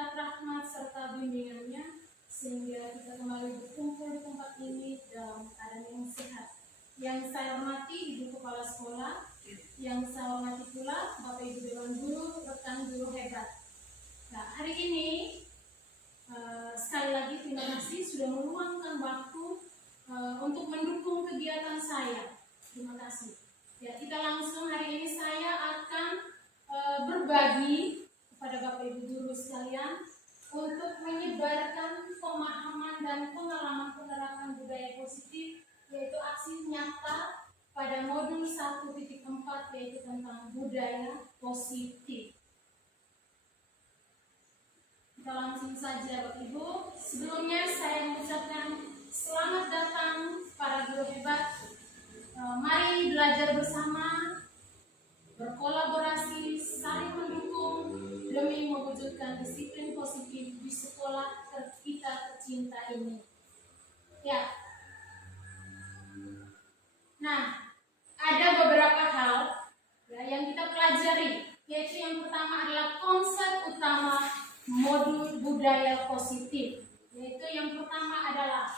berkat rahmat serta bimbingannya, sehingga kita kembali berkumpul di tempat ini dalam keadaan yang sehat. Yang saya hormati Ibu Kepala Sekolah, yang saya hormati pula Bapak Ibu Dewan Guru, rekan guru hebat. Nah, hari ini sekali lagi terima kasih sudah meluangkan waktu untuk mendukung kegiatan saya. Terima kasih. Ya, kita langsung hari ini saya akan berbagi kepada Bapak Ibu guru sekalian untuk menyebarkan pemahaman dan pengalaman budaya positif, yaitu aksi nyata pada modul 1.4, yaitu tentang budaya positif. Kita langsung saja Bapak Ibu. Sebelumnya saya mengucapkan selamat datang para guru hebat. Mari belajar bersama, berkolaborasi, saling mendukung demi mewujudkan disiplin positif di sekolah kita tercinta ini. Ya. Nah, ada beberapa hal yang kita pelajari, yaitu yang pertama adalah konsep utama modul budaya positif, yaitu yang pertama adalah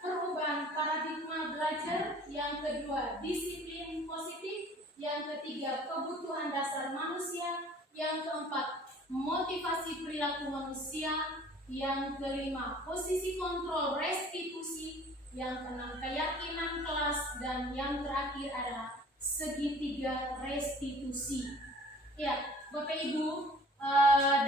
perubahan paradigma belajar, yang kedua disiplin positif, yang ketiga kebutuhan dasar manusia, yang keempat motivasi perilaku manusia, yang kelima posisi kontrol restitusi, yang keenam keyakinan kelas, dan yang terakhir adalah segitiga restitusi. Ya, Bapak Ibu,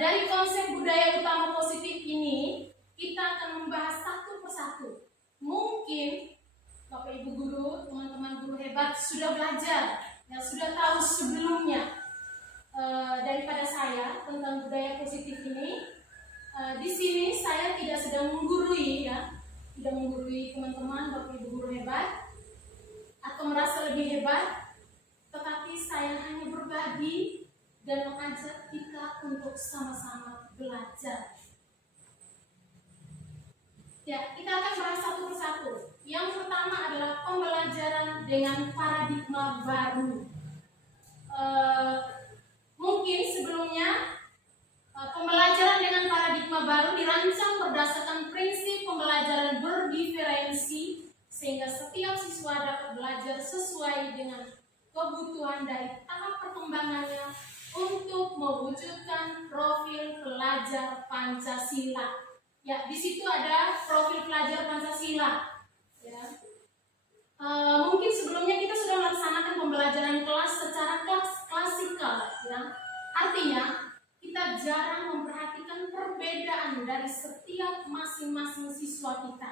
dari konsep budaya utama positif ini kita akan membahas satu persatu. Mungkin Bapak Ibu guru, teman-teman guru hebat sudah belajar, ya sudah tahu sebelumnya daripada saya tentang budaya positif ini. Di sini saya tidak sedang menggurui, ya, tidak menggurui teman-teman Bapak Ibu guru hebat atau merasa lebih hebat, tetapi saya hanya berbagi dan mengajak kita untuk sama-sama belajar. Ya, kita akan bahas satu persatu. Yang pertama adalah pembelajaran dengan paradigma baru. Mungkin sebelumnya pembelajaran dengan paradigma baru dirancang berdasarkan prinsip pembelajaran berdiferensi, sehingga setiap siswa dapat belajar sesuai dengan kebutuhan dari tahap perkembangannya untuk mewujudkan profil pelajar Pancasila. Ya, di situ ada profil pelajar Pancasila. Ya. Mungkin sebelumnya kita sudah melaksanakan pembelajaran kelas secara klasikal, ya. Artinya kita jarang memperhatikan perbedaan dari setiap masing-masing siswa kita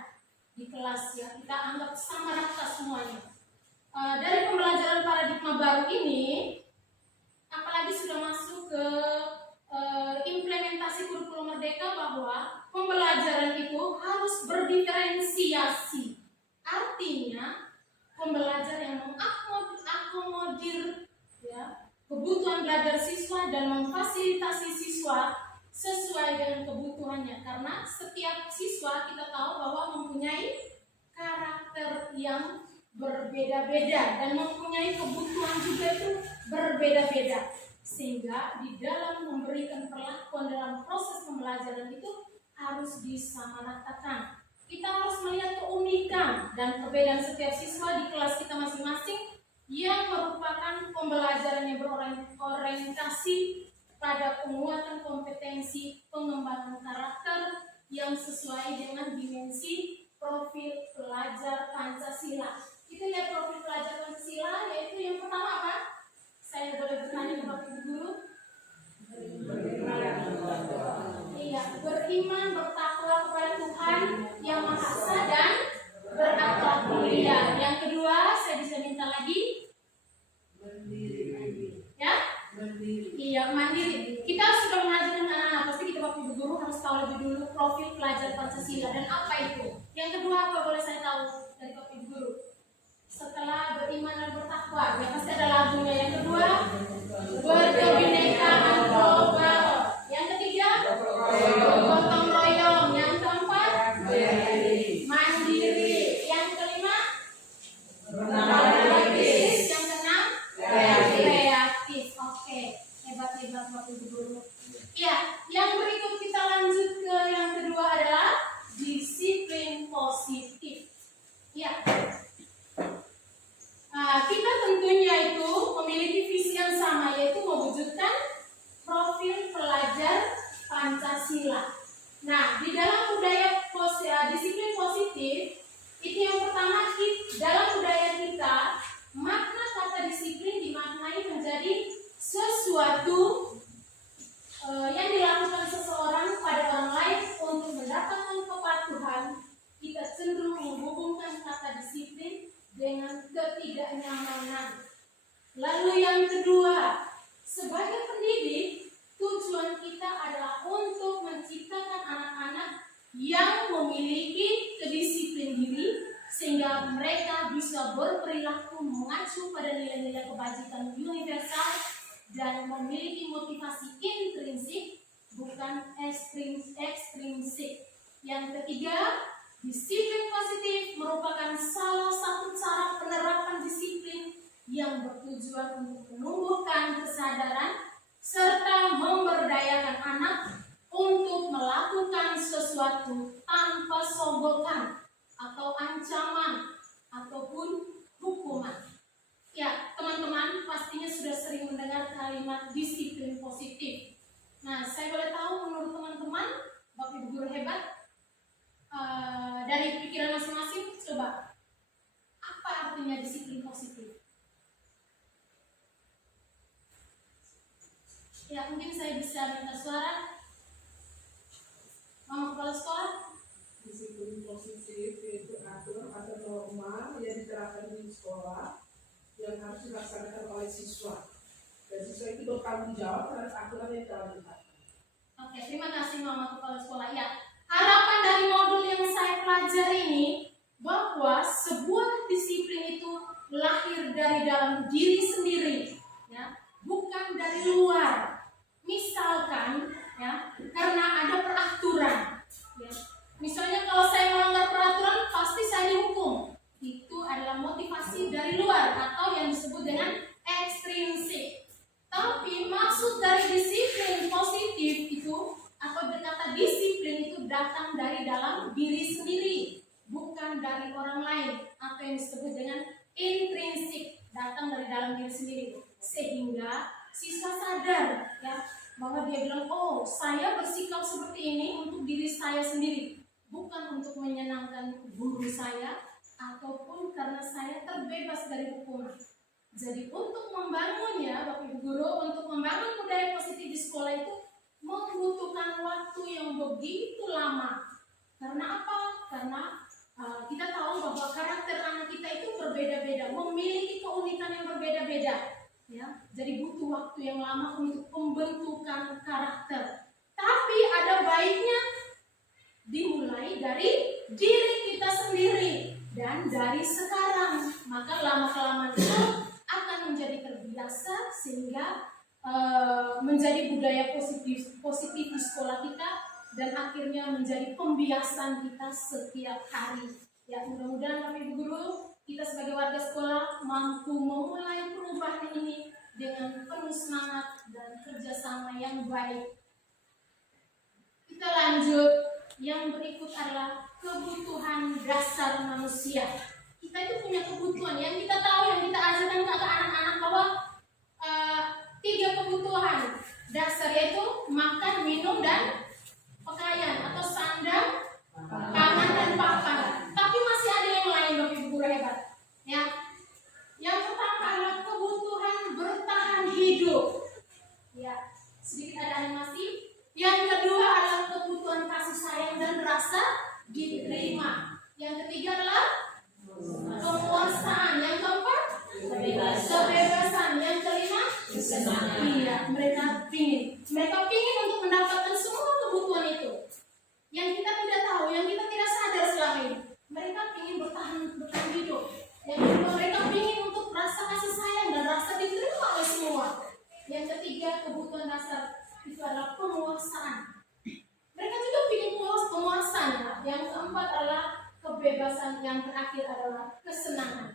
di kelas, ya. Kita anggap sama rata semuanya. Dari pembelajaran paradigma baru ini, apalagi sudah masuk ke implementasi kurikulum merdeka, bahwa pembelajaran itu harus berdiferensiasi. Artinya pembelajar yang mengakomodir, ya, kebutuhan belajar siswa dan memfasilitasi siswa sesuai dengan kebutuhannya, karena setiap siswa kita tahu bahwa mempunyai karakter yang berbeda-beda dan mempunyai kebutuhan juga itu berbeda-beda, sehingga di dalam memberikan perlakuan dalam proses pembelajaran itu harus disamaratakan. Kita harus melihat keunikan dan perbedaan setiap siswa di kelas kita masing-masing, yang merupakan pembelajaran yang berorientasi pada penguatan kompetensi, pengembangan karakter yang sesuai dengan dimensi profil pelajar Pancasila. Kita lihat profil pelajar Pancasila, yaitu yang pertama apa? Saya boleh bertanya kepada Ibu Guru? Iya, beriman, bertakwa kepada Tuhan Yang Maha Esa dan berakhlak mulia. Yang kedua, saya bisa minta lagi? Ya? Iya, mandiri. Kita sudah mengajarkan anak-anak, pasti kita Bapak Ibu guru harus tahu lebih dulu profil pelajar Pancasila dan apa itu. Yang kedua apa boleh saya tahu dari Bapak Ibu guru? Setelah beriman dan bertakwa, ya pasti ada lagunya. Yang kedua, berkebinekaan global. Yang ketiga, gotong royong. Yang keempat, mandiri. Yang kelima, yang keenam, kreatif. Oke, hebat-hebat. Bapak Ibu Guru. Ya, yang berikut kita lanjut ke yang kedua adalah disiplin positif. Ya, kita tentunya itu memiliki visi yang sama, yaitu mewujudkan profil pelajar Pancasila. Nah, di dalam budaya disiplin positif, itu yang pertama, dalam budaya kita, makna kata disiplin dimaknai menjadi sesuatu yang dilakukan seseorang pada orang lain untuk mendapatkan kepatuhan. Kita cenderung menghubungkan kata disiplin dengan ketidaknyamanan. Lalu yang kedua, sebagai pendidik, tujuan kita adalah untuk menciptakan anak-anak yang memiliki kedisiplin diri, sehingga mereka bisa berperilaku mengacu pada nilai-nilai kebajikan universal dan memiliki motivasi intrinsik, bukan ekstrinsik. Yang ketiga, disiplin positif merupakan salah satu cara penerapan disiplin yang bertujuan untuk menumbuhkan kesadaran serta memberdayakan anak untuk melakukan sesuatu tanpa sogokan atau ancaman ataupun hukuman. Ya, teman-teman pastinya sudah sering mendengar kalimat disiplin positif. Nah, saya boleh tahu menurut teman-teman, Bapak Ibu Guru hebat, dari pikiran masing-masing, coba apa artinya disiplin positif? Ya, mungkin saya bisa minta suara. Mama Kepala Sekolah. Disiplin positif yaitu aturan atau norma yang diterapkan di sekolah yang harus dilaksanakan oleh siswa, dan siswa itu bertanggung jawab terhadap aturan yang telah ditetapkan. Oke, terima kasih Mama Kepala Sekolah. Ya, harapan dari modul yang saya pelajari ini bahwa sebuah disiplin itu lahir dari dalam diri sendiri, ya, bukan dari luar. Misalkan, ya, karena ada peraturan, ya. Misalnya kalau saya melanggar peraturan, pasti saya dihukum. Itu adalah motivasi dari luar atau yang disebut dengan ekstrinsik. Tapi maksud dari disiplin positif itu, atau berkata disiplin itu datang dari dalam diri sendiri, bukan dari orang lain, atau yang disebut dengan intrinsik, datang dari dalam diri sendiri. Sehingga siswa sadar, ya, bahwa dia bilang, oh, saya bersikap seperti ini untuk diri saya sendiri, bukan untuk menyenangkan guru saya ataupun karena saya terbebas dari hukum. Jadi untuk membangunnya, Bapak Ibu Guru, untuk membangun budaya positif di sekolah itu membutuhkan waktu yang begitu lama. Karena apa? Karena kita tahu bahwa karakter anak kita itu berbeda-beda, memiliki keunikan yang berbeda-beda. Ya, jadi butuh waktu yang lama untuk pembentukan karakter. Tapi ada baiknya dimulai dari diri kita sendiri dan dari sekarang. Maka lama-kelamaan itu akan menjadi terbiasa sehingga menjadi budaya positif di sekolah kita dan akhirnya menjadi pembiasaan kita setiap hari. Ya, mudah-mudahan Bapak Ibu Guru, kita sebagai warga sekolah mampu memulai perubahan ini dengan penuh semangat dan kerjasama yang baik. Kita lanjut, yang berikut adalah kebutuhan dasar manusia. Kita itu punya kebutuhan yang kita tahu, yang kita ajarkan ke anak-anak bahwa 3 kebutuhan dasar, yaitu makan, minum, dan pakaian atau sandang, pangan, dan papan. Tapi masih ada yang lain, Bapak Ibu Guru hebat. Ya, yang pertama adalah kebutuhan bertahan hidup. Ya, sedikit ada animasi. Yang kedua adalah kebutuhan kasih sayang dan rasa diterima. Yang ketiga adalah kepuasan. Yang keempat kebebasan. Yang kelima kesenangan. Iya, mereka pingin untuk mendapatkan semua kebutuhan itu. Yang kita tidak tahu, yang kita tidak sadar selama ini, mereka pingin bertahan hidup. Yang kedua, mereka pingin untuk rasa kasih sayang dan rasa diterima oleh semua. Yang ketiga, kebutuhan dasar itu adalah penguasaan. Mereka juga ingin penguasaan. Yang keempat adalah kebebasan. Yang terakhir adalah kesenangan.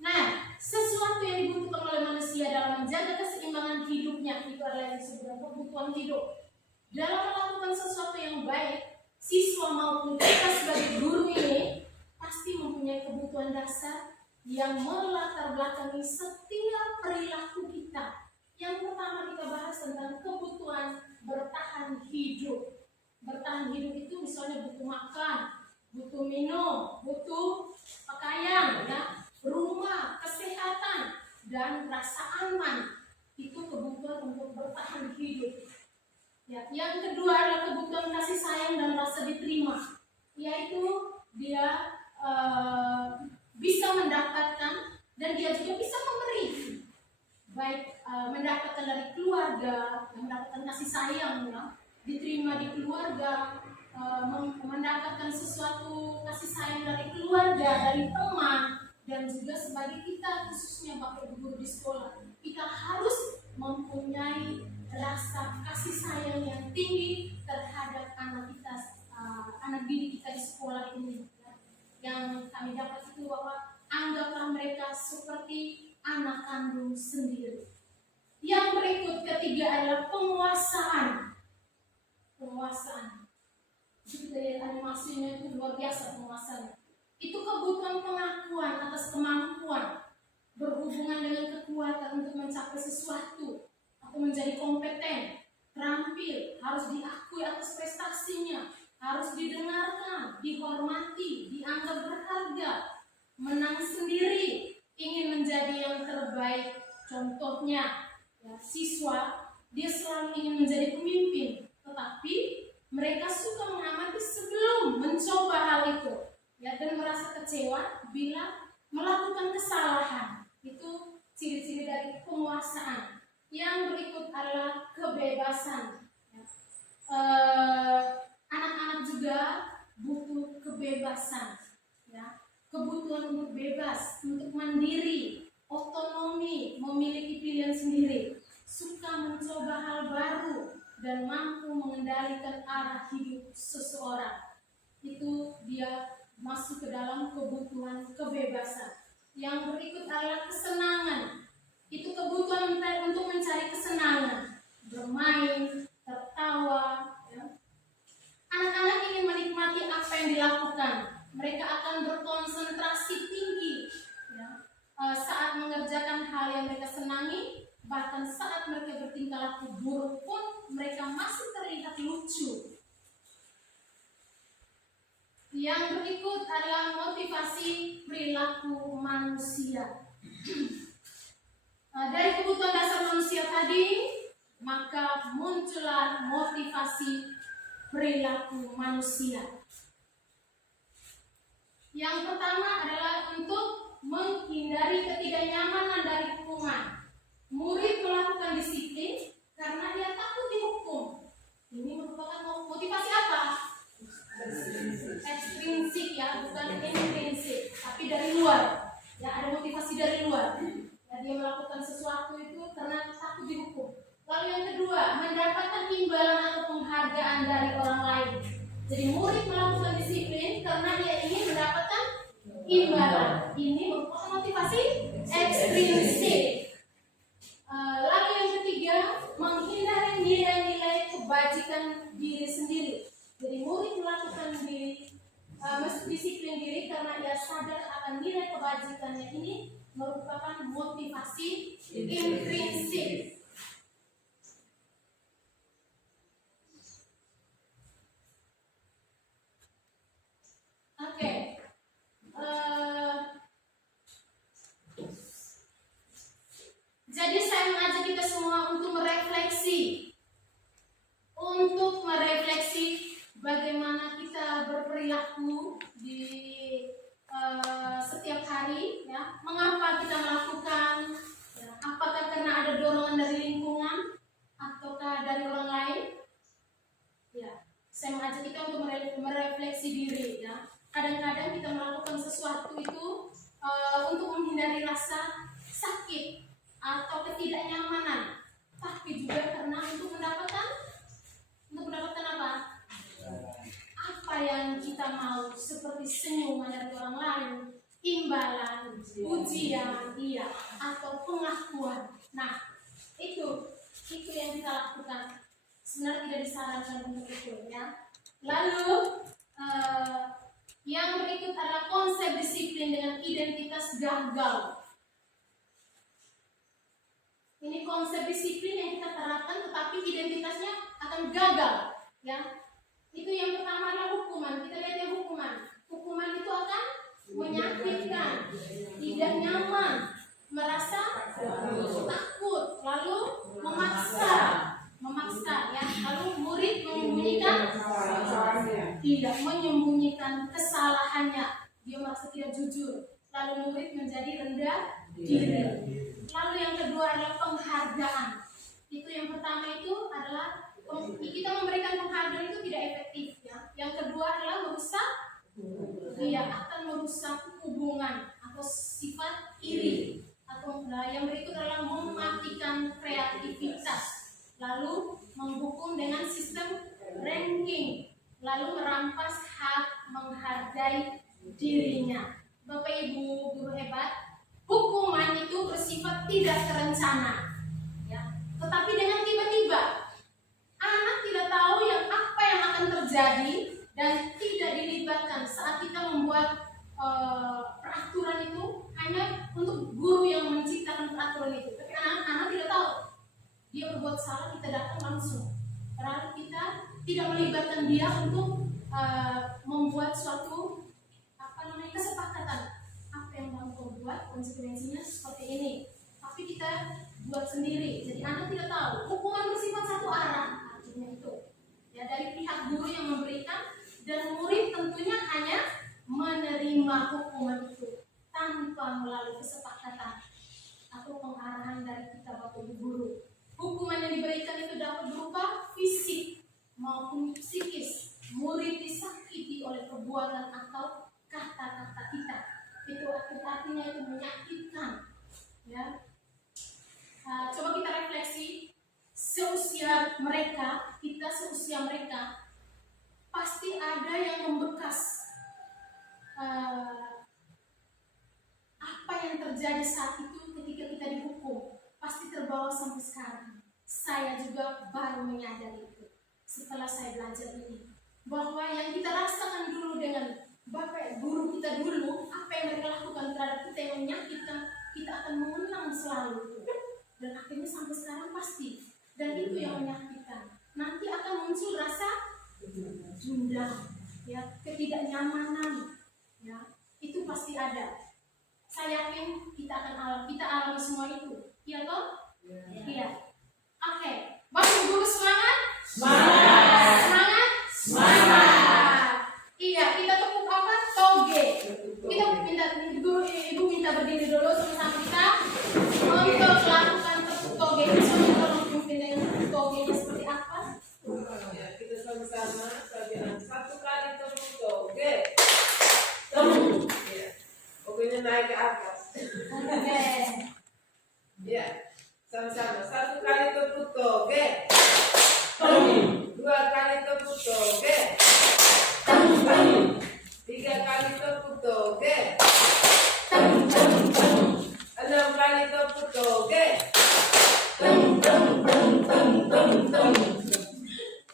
Nah, sesuatu yang dibutuhkan oleh manusia dalam menjaga keseimbangan hidupnya itu adalah yang disebut dengan kebutuhan hidup. Dalam melakukan sesuatu yang baik, siswa maupun kita sebagai guru ini pasti mempunyai kebutuhan dasar yang melatar belakangi setiap perilaku kita. Yang pertama kita bahas tentang kebutuhan bertahan hidup. Bertahan hidup itu misalnya butuh makan, butuh minum, butuh pakaian, ya, rumah, kesehatan, dan rasa aman. Itu kebutuhan untuk bertahan hidup. Ya, yang kedua adalah kebutuhan kasih sayang dan rasa diterima, yaitu dia bisa mendapatkan dan dia juga bisa memberi, baik mendapatkan dari keluarga, mendapatkan kasih sayang, ya, diterima di keluarga, mendapatkan sesuatu kasih sayang dari keluarga, dari teman, dan juga sebagai kita khususnya bapak ibu guru di sekolah, kita harus mempunyai rasa kasih sayang yang tinggi terhadap anak kita, anak didik kita di sekolah ini. Yang kami dapat itu bahwa anggaplah mereka seperti anak kandung sendiri. Yang berikut ketiga adalah penguasaan. Penguasaan. Itu dari animasinya itu luar biasa penguasaan. Itu kebutuhan pengakuan atas kemampuan, berhubungan dengan kekuatan untuk mencapai sesuatu atau menjadi kompeten, terampil, harus diakui atas prestasinya, harus didengarkan, dihormati, dianggap berharga, menang sendiri, ingin menjadi yang terbaik. Contohnya, ya, siswa dia selalu ingin menjadi pemimpin, tetapi mereka suka mengamati sebelum mencoba hal itu, ya, dan merasa kecewa bila melakukan kesalahan. Itu ciri-ciri dari penguasaan. Yang berikut adalah kebebasan. Ya. Anak-anak juga butuh kebebasan, ya, kebutuhan untuk bebas, untuk mandiri, otonomi, memiliki pilihan sendiri, suka mencoba hal baru, dan mampu mengendalikan arah hidup seseorang. Itu dia masuk ke dalam kebutuhan kebebasan. Yang berikut adalah kesenangan. Itu kebutuhan untuk mencari kesenangan, bermain, tertawa, ya. Anak-anak ingin menikmati apa yang dilakukan. Mereka akan berkonsentrasi tinggi, ya, saat mengerjakan hal yang mereka senangi. Bahkan saat mereka bertingkah laku buruk pun mereka masih terlihat lucu. Yang berikut adalah motivasi perilaku manusia. Dari kebutuhan dasar manusia tadi, maka muncullah motivasi perilaku manusia. Yang pertama adalah untuk menghindari ketidaknyamanan dari hukuman. Murid melakukan disiplin karena dia takut dihukum. Ini merupakan motivasi apa? Ekstrinsik, ya, bukan intrinsik, tapi dari luar. Ya, ada motivasi dari luar. Ya, dia melakukan sesuatu itu karena takut dihukum. Lalu yang kedua, mendapatkan imbalan atau penghargaan dari orang lain. Jadi murid melakukan disiplin karena dia ingin mendapatkan imbalan. Ini merupakan motivasi ekstrinsik. Lalu yang ketiga, menghindari nilai-nilai kebajikan diri sendiri. Jadi murid melakukan disiplin diri karena dia sadar akan nilai kebajikannya. Ini merupakan motivasi intrinsik. Oke. Jadi saya mengajak kita semua untuk merefleksi bagaimana kita berperilaku di setiap hari, ya. Mengapa kita melakukan, ya. Apakah karena ada dorongan dari lingkungan ataukah dari orang lain? Ya, saya mengajak kita untuk merefleksi diri, ya. Kadang-kadang kita melakukan sesuatu itu untuk menghindari rasa sakit atau ketidaknyamanan, tapi juga karena untuk mendapatkan apa? Apa yang kita mau, seperti senyuman dari orang lain, imbalan, ujian, iya, atau pengakuan. Nah, itu yang kita lakukan. Sebenarnya tidak disarankan untuk itu, ya. Lalu yang berikut adalah konsep disiplin dengan identitas gagal. Ini konsep disiplin yang kita terapkan, tetapi identitasnya akan gagal, ya. Itu yang pertama adalah hukuman. Kita lihat yang hukuman. Hukuman itu akan menyakitkan, tidak nyaman, merasa takut, lalu memaksa, ya. Lalu murid tidak menyembunyikan kesalahannya, dia merasa tidak jujur. Lalu murid menjadi rendah diri. Lalu yang kedua adalah penghargaan. Itu yang pertama itu adalah kita memberikan penghargaan itu tidak efektif, ya. Yang kedua adalah dia akan merusak hubungan atau sifat iri. Atau yang berikut adalah mematikan kreativitas, lalu menghukum dengan sistem ranking, lalu merampas hak menghargai dirinya. Bapak Ibu guru hebat, hukuman itu bersifat tidak terencana, ya. Tetapi dengan tiba-tiba anak tidak tahu apa yang akan terjadi dan tidak dilibatkan saat kita membuat peraturan itu hanya untuk guru yang menciptakan peraturan itu. Tapi anak-anak tidak tahu dia berbuat salah, kita datang langsung. Karena kita tidak melibatkan dia untuk membuat suatu kesepakatan. Apa yang kamu buat, konsekuensinya seperti ini. Tapi kita buat sendiri. Jadi anak tidak tahu. Hukuman bersifat satu arah, artinya itu. Ya, dari pihak guru yang memberikan dan murid tentunya hanya menerima hukuman itu tanpa melalui kesepakatan atau pengarahan dari kita Bapak Ibu guru. Hukuman yang diberikan itu dapat berupa fisik maupun psikis. Murid disakiti oleh perbuatan atau kata-kata kita. Itu artinya itu menyakitkan, ya. Coba kita refleksi, seusia mereka pasti ada yang membekas. Apa yang terjadi saat itu ketika kita dihukum pasti terbawa sampai sekarang. Saya juga baru menyadari itu setelah saya belajar ini, bahwa yang kita rasakan dulu dengan bapak guru kita dulu, apa yang mereka lakukan terhadap kita yang menyakitkan, kita akan mengenang selalu itu. Dan akhirnya sampai sekarang pasti. Dan itu yang menyakitkan. Nanti akan muncul rasa jundang, ya, ketidaknyamanan, ya, itu pasti ada. Saya yakin kita alami semua itu. Iya toh? Iya. Oke. Bapak guru semangat? Semangat. Iya, kita tepuk apa? Toge. Kita minta guru ibu minta berdiri dulu sama-sama kita untuk melakukan tepuk toge. Tolong pimpin dengan tepuk toge seperti apa? Ya, kita sama-sama satu kali tepuk toge. Ya. Pokoknya naik ke atas. Oke. Ya, sama-sama satu kali tepuk toge. Dua kali tepuk toge. Tiga kali tepuk toge. 6 kali tepuk toge.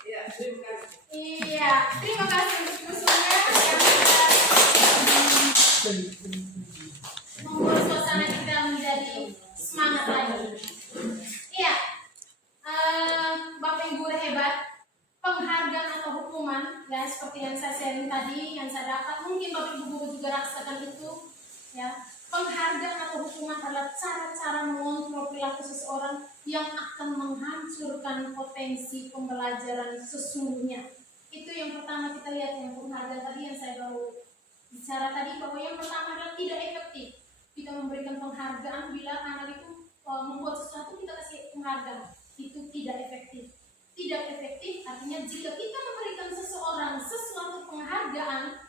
Ya, terima kasih. Iya, terima kasih untuk semuanya yang sudah membuat suasana kita menjadi semangat lagi. Iya, Bapak Ibu hebat, penghargaan atau hukuman, ya seperti yang saya sharing tadi, yang saya dapat, mungkin Bapak Ibu guru juga rasakan itu, ya. Penghargaan atau hukuman adalah cara-cara mengontrol perilaku seseorang yang akan menghancurkan potensi pembelajaran sesungguhnya. Itu yang pertama kita lihat, yang penghargaan tadi yang saya baru bicara tadi, bahwa yang pertama adalah tidak efektif. Kita memberikan penghargaan bila anak itu membuat sesuatu, kita kasih penghargaan, itu tidak efektif. Tidak efektif artinya jika kita memberikan seseorang sesuatu penghargaan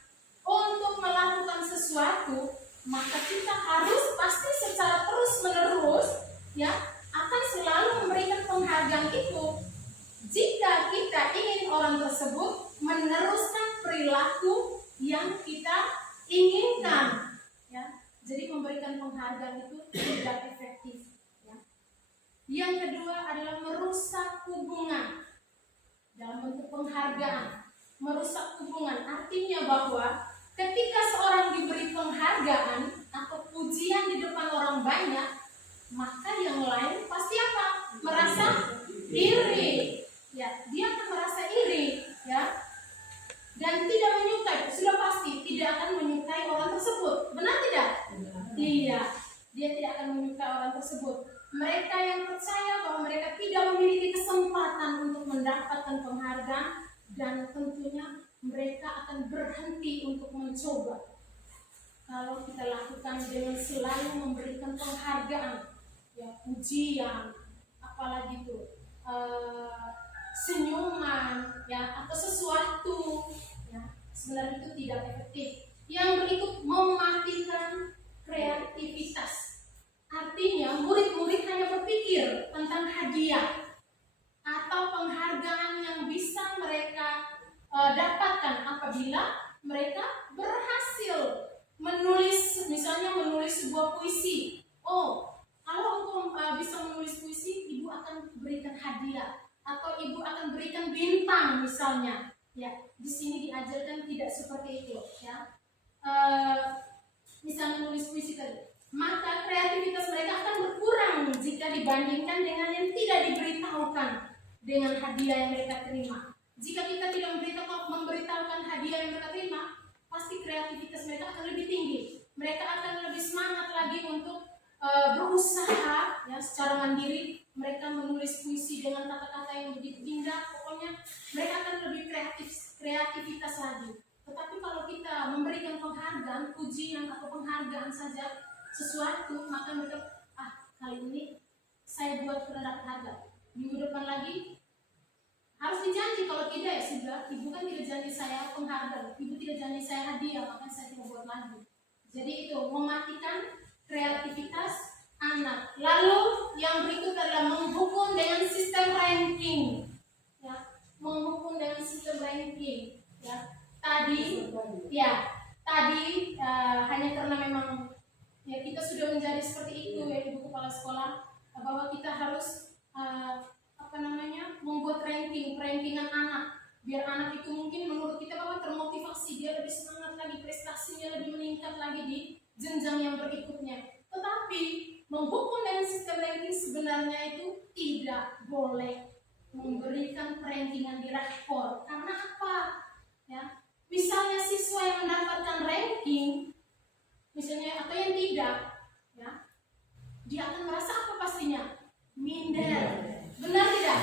untuk melakukan sesuatu, maka kita harus pasti secara terus-menerus, ya, akan selalu memberikan penghargaan itu jika kita ingin orang tersebut meneruskan perilaku yang kita inginkan, ya. Jadi memberikan penghargaan itu tidak efektif. Ya. Yang kedua adalah merusak hubungan dalam bentuk penghargaan. Merusak hubungan artinya bahwa ketika seorang diberi penghargaan atau pujian di depan orang banyak, maka yang lain pasti apa? Merasa iri. Ya, dia akan merasa iri, ya. Dan tidak menyukai, sudah pasti tidak akan menyukai orang tersebut. Benar tidak? Iya, dia tidak akan menyukai orang tersebut. Mereka yang percaya bahwa mereka tidak memiliki kesempatan untuk mendapatkan penghargaan, dan tentunya mereka akan berhenti untuk mencoba. Kalau kita lakukan dengan selalu memberikan penghargaan, ya, pujian, apalagi itu senyuman, ya, atau sesuatu, ya, sebenarnya itu tidak efektif. Yang berikut, mematikan kreativitas. Artinya murid-murid hanya berpikir tentang hadiah atau penghargaan yang bisa mereka dapatkan apabila mereka berhasil menulis, misalnya menulis sebuah puisi. Oh, kalau engkau bisa menulis puisi, ibu akan berikan hadiah atau ibu akan berikan bintang misalnya. Ya, di sini diajarkan tidak seperti itu, ya. Misalnya menulis puisi tadi, maka kreativitas mereka akan berkurang jika dibandingkan dengan yang tidak diberitahukan dengan hadiah yang mereka terima. Jika kita tidak memberitahukan hadiah yang mereka terima, pasti kreativitas mereka akan lebih tinggi. Mereka akan lebih semangat lagi untuk berusaha, ya, secara mandiri. Mereka menulis puisi dengan kata-kata yang begitu indah. Pokoknya mereka akan lebih kreativitas lagi. Tetapi kalau kita memberikan penghargaan, pujian atau penghargaan saja sesuatu, maka mereka, kali ini saya buat sudah dapat harga, minggu depan lagi harus dijanji, kalau tidak ya sudah, ibu kan tidak janji saya penghargaan, ibu tidak janji saya hadiah, maka saya tidak buat lagi. Jadi itu mematikan kreativitas anak. Lalu yang berikut adalah menghukum dengan sistem ranking, ya, menghukum dengan sistem ranking, ya. Tadi hanya karena memang, ya, kita sudah menjadi seperti itu, ya, ibu kepala sekolah, bahwa kita harus membuat rankingan anak, biar anak itu mungkin menurut kita bahwa termotivasi, dia lebih semangat lagi, prestasinya lebih meningkat lagi di jenjang yang berikutnya. Tetapi menghukum dengan sistem ranking sebenarnya itu tidak boleh memberikan rankingan di rapor. Karena apa? Ya, misalnya siswa yang mendapatkan ranking, misalnya, atau yang tidak, ya, dia akan merasa apa pastinya? Minder. Benar tidak?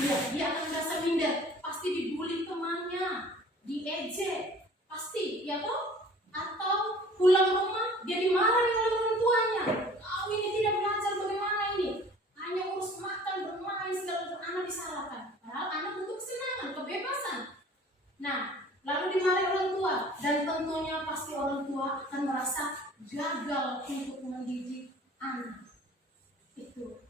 Ya, dia akan merasa minder. Pasti dibully temannya, diejek, pasti, ya toh? Atau pulang rumah dia dimarahi oleh orang tuanya. Kau ini tidak belajar, bagaimana ini? Hanya urus makan, bermain, segala macam, anak disalahkan. Padahal anak butuh kesenangan, kebebasan. Nah, lalu dimarahi orang tua, dan tentunya pasti orang tua akan merasa gagal untuk mendidik anak. Itu,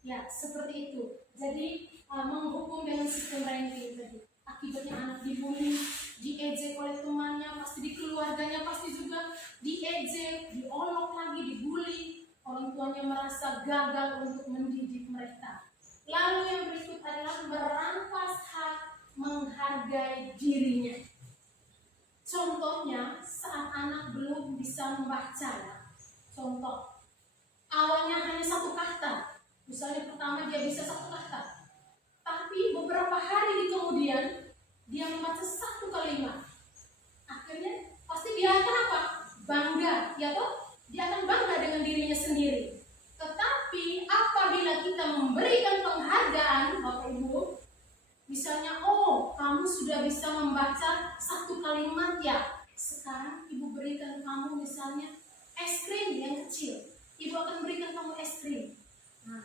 ya, seperti itu. Jadi menghukum dengan sistem ranking tadi, akibatnya anak dibully, diejek oleh temannya, pasti di keluarganya pasti juga diejek, diolok lagi, dibully. Orang tuanya merasa gagal untuk mendidik mereka. Lalu yang berikut adalah merampas hak menghargai dirinya. Contohnya saat anak belum bisa membaca, ya. Contoh, awalnya hanya satu kata. Misalnya pertama dia bisa satu kata, tapi beberapa hari kemudian dia membaca satu kalimat. Akhirnya pasti dia akan apa? Bangga, ya toh? Dia akan bangga dengan dirinya sendiri. Tetapi apabila kita memberikan penghargaan, Bapak Ibu, misalnya, oh, kamu sudah bisa membaca satu kalimat, ya. Sekarang Ibu berikan kamu misalnya es krim yang kecil. Ibu akan berikan kamu es krim. Nah,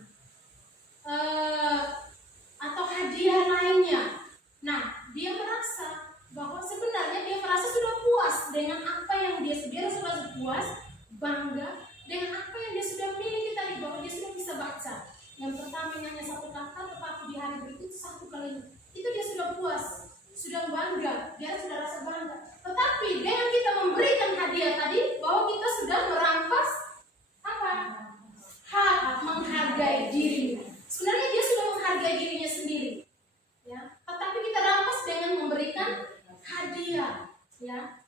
atau hadiah lainnya. Nah, dia merasa bahwa sebenarnya dia merasa sudah puas dengan apa yang dia sudah puas, bangga dengan apa yang dia sudah miliki tadi, bahwa dia sudah bisa baca. Yang pertama hanya satu kata, tetapi di hari berikut satu kalimat. Itu dia sudah puas, sudah bangga, dia sudah rasa bangga. Tetapi dengan kita memberikan hadiah dia tadi bahwa kita sudah merampas apa? Hak menghargai dirinya. Sebenarnya dia sudah menghargai dirinya sendiri, ya. Tetapi kita rampas dengan memberikan hadiah, ya.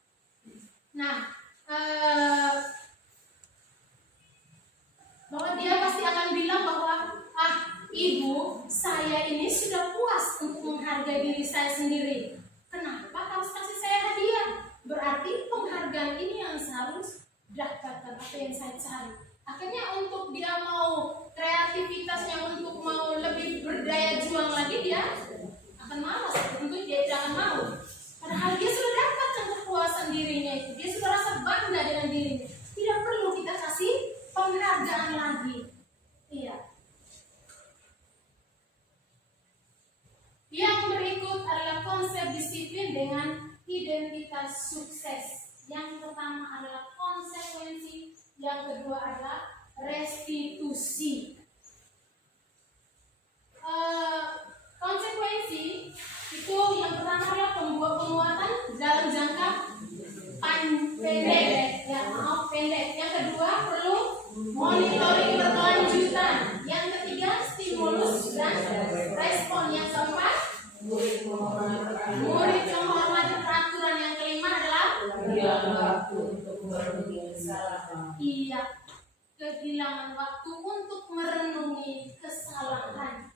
Nah, bahwa dia pasti akan bilang bahwa ibu, saya ini sudah puas untuk menghargai diri saya sendiri. Kenapa harus kasih saya hadiah? Berarti penghargaan ini yang harus dapatkan apa yang saya cari. Akhirnya untuk dia mau kreativitasnya, untuk mau lebih berdaya juang lagi, dia akan malas. Tentu dia tidak akan mau. Padahal dia sudah dapatkan kepuasan dirinya itu. Dia sudah rasa bangga dengan dirinya. Tidak perlu kita kasih penghargaan lagi. Iya. Yang berikut adalah konsep disiplin dengan identitas sukses. Yang pertama adalah konsekuensi, yang kedua adalah restitusi. Konsekuensi itu yang pertama adalah penguatan dalam jangka pendek. Yang kedua perlu monitoring berkelanjutan. Yang ketiga stimulus dan respon. Yang keempat murid menghormati peraturan. Yang kelima adalah kehilangan waktu untuk merenungi kesalahan.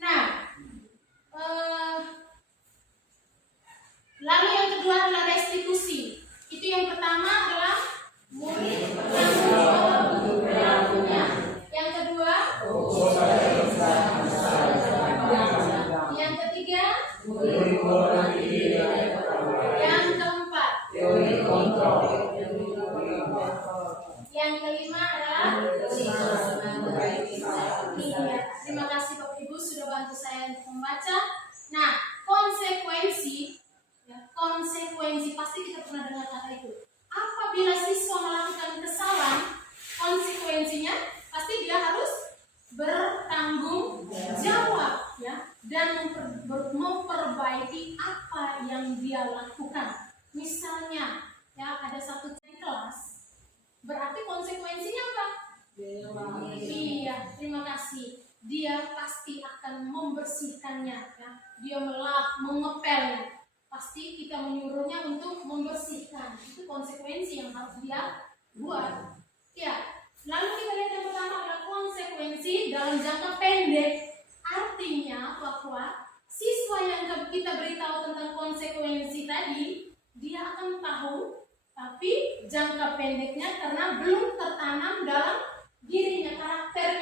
Nah, lalu yang kedua adalah restitusi. Itu yang pertama adalah murid bertanggung jawab untuk perilakunya. Yang kedua, yang ketiga, yang keempat, yang kelima adalah terima kasih Bapak Ibu sudah bantu saya untuk membaca. Nah, konsekuensi pasti kita pernah dengar kata itu. Apabila siswa melakukan kesalahan, konsekuensinya pasti dia harus bertanggung jawab, ya, dan memperbaiki apa yang dia lakukan. Misalnya, ya, ada satu di kelas, berarti konsekuensinya apa? Iya, terima kasih. Dia pasti akan membersihkannya, ya. Dia mengepelnya. Pasti kita menyuruhnya untuk membersihkan. Itu konsekuensi yang harus dia buat. Ya, lalu kita lihat yang pertama adalah konsekuensi dalam jangka pendek. Artinya bahwa siswa yang kita beritahu tentang konsekuensi tadi, dia akan tahu, tapi jangka pendeknya karena belum tertanam dalam dirinya, karakter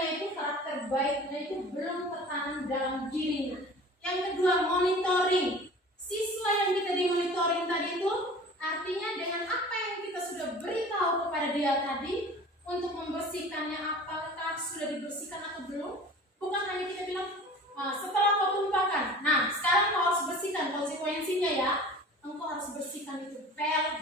baiknya itu belum tertanam dalam dirinya. Yang kedua, monitoring. Siswa yang kita dimonitoring tadi itu artinya dengan apa yang kita sudah beritahu kepada dia tadi untuk membersihkannya, apakah sudah dibersihkan atau belum. Bukan hanya kita bilang setelah kau tumpahkan, nah sekarang kau harus bersihkan. Konsekuensinya ya, engkau harus bersihkan itu,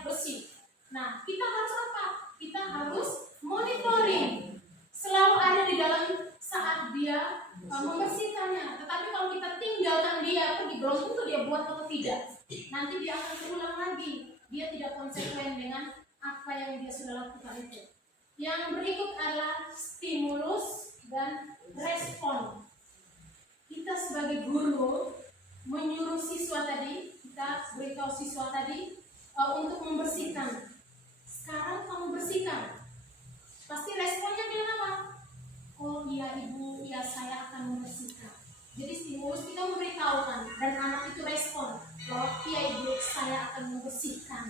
bersih. Nah, kita harus apa? Kita harus monitoring, selalu ada di dalam saat dia membersihkannya. Tetapi kalau kita tinggalkan dia pergi, belum tentu dia buat atau tidak. Nanti dia akan terulang lagi. Dia tidak konsekuen dengan apa yang dia sudah lakukan itu. Yang berikut adalah stimulus dan respon. Kita sebagai guru menyuruh siswa tadi, kita beritahu siswa tadi untuk membersihkan. Sekarang kamu bersihkan. Pasti responnya bilang apa? Oh iya ibu, iya saya akan membersihkan. Jadi stimulus kita memberitahukan dan anak itu respon bahwa iya ibu, saya akan membersihkan.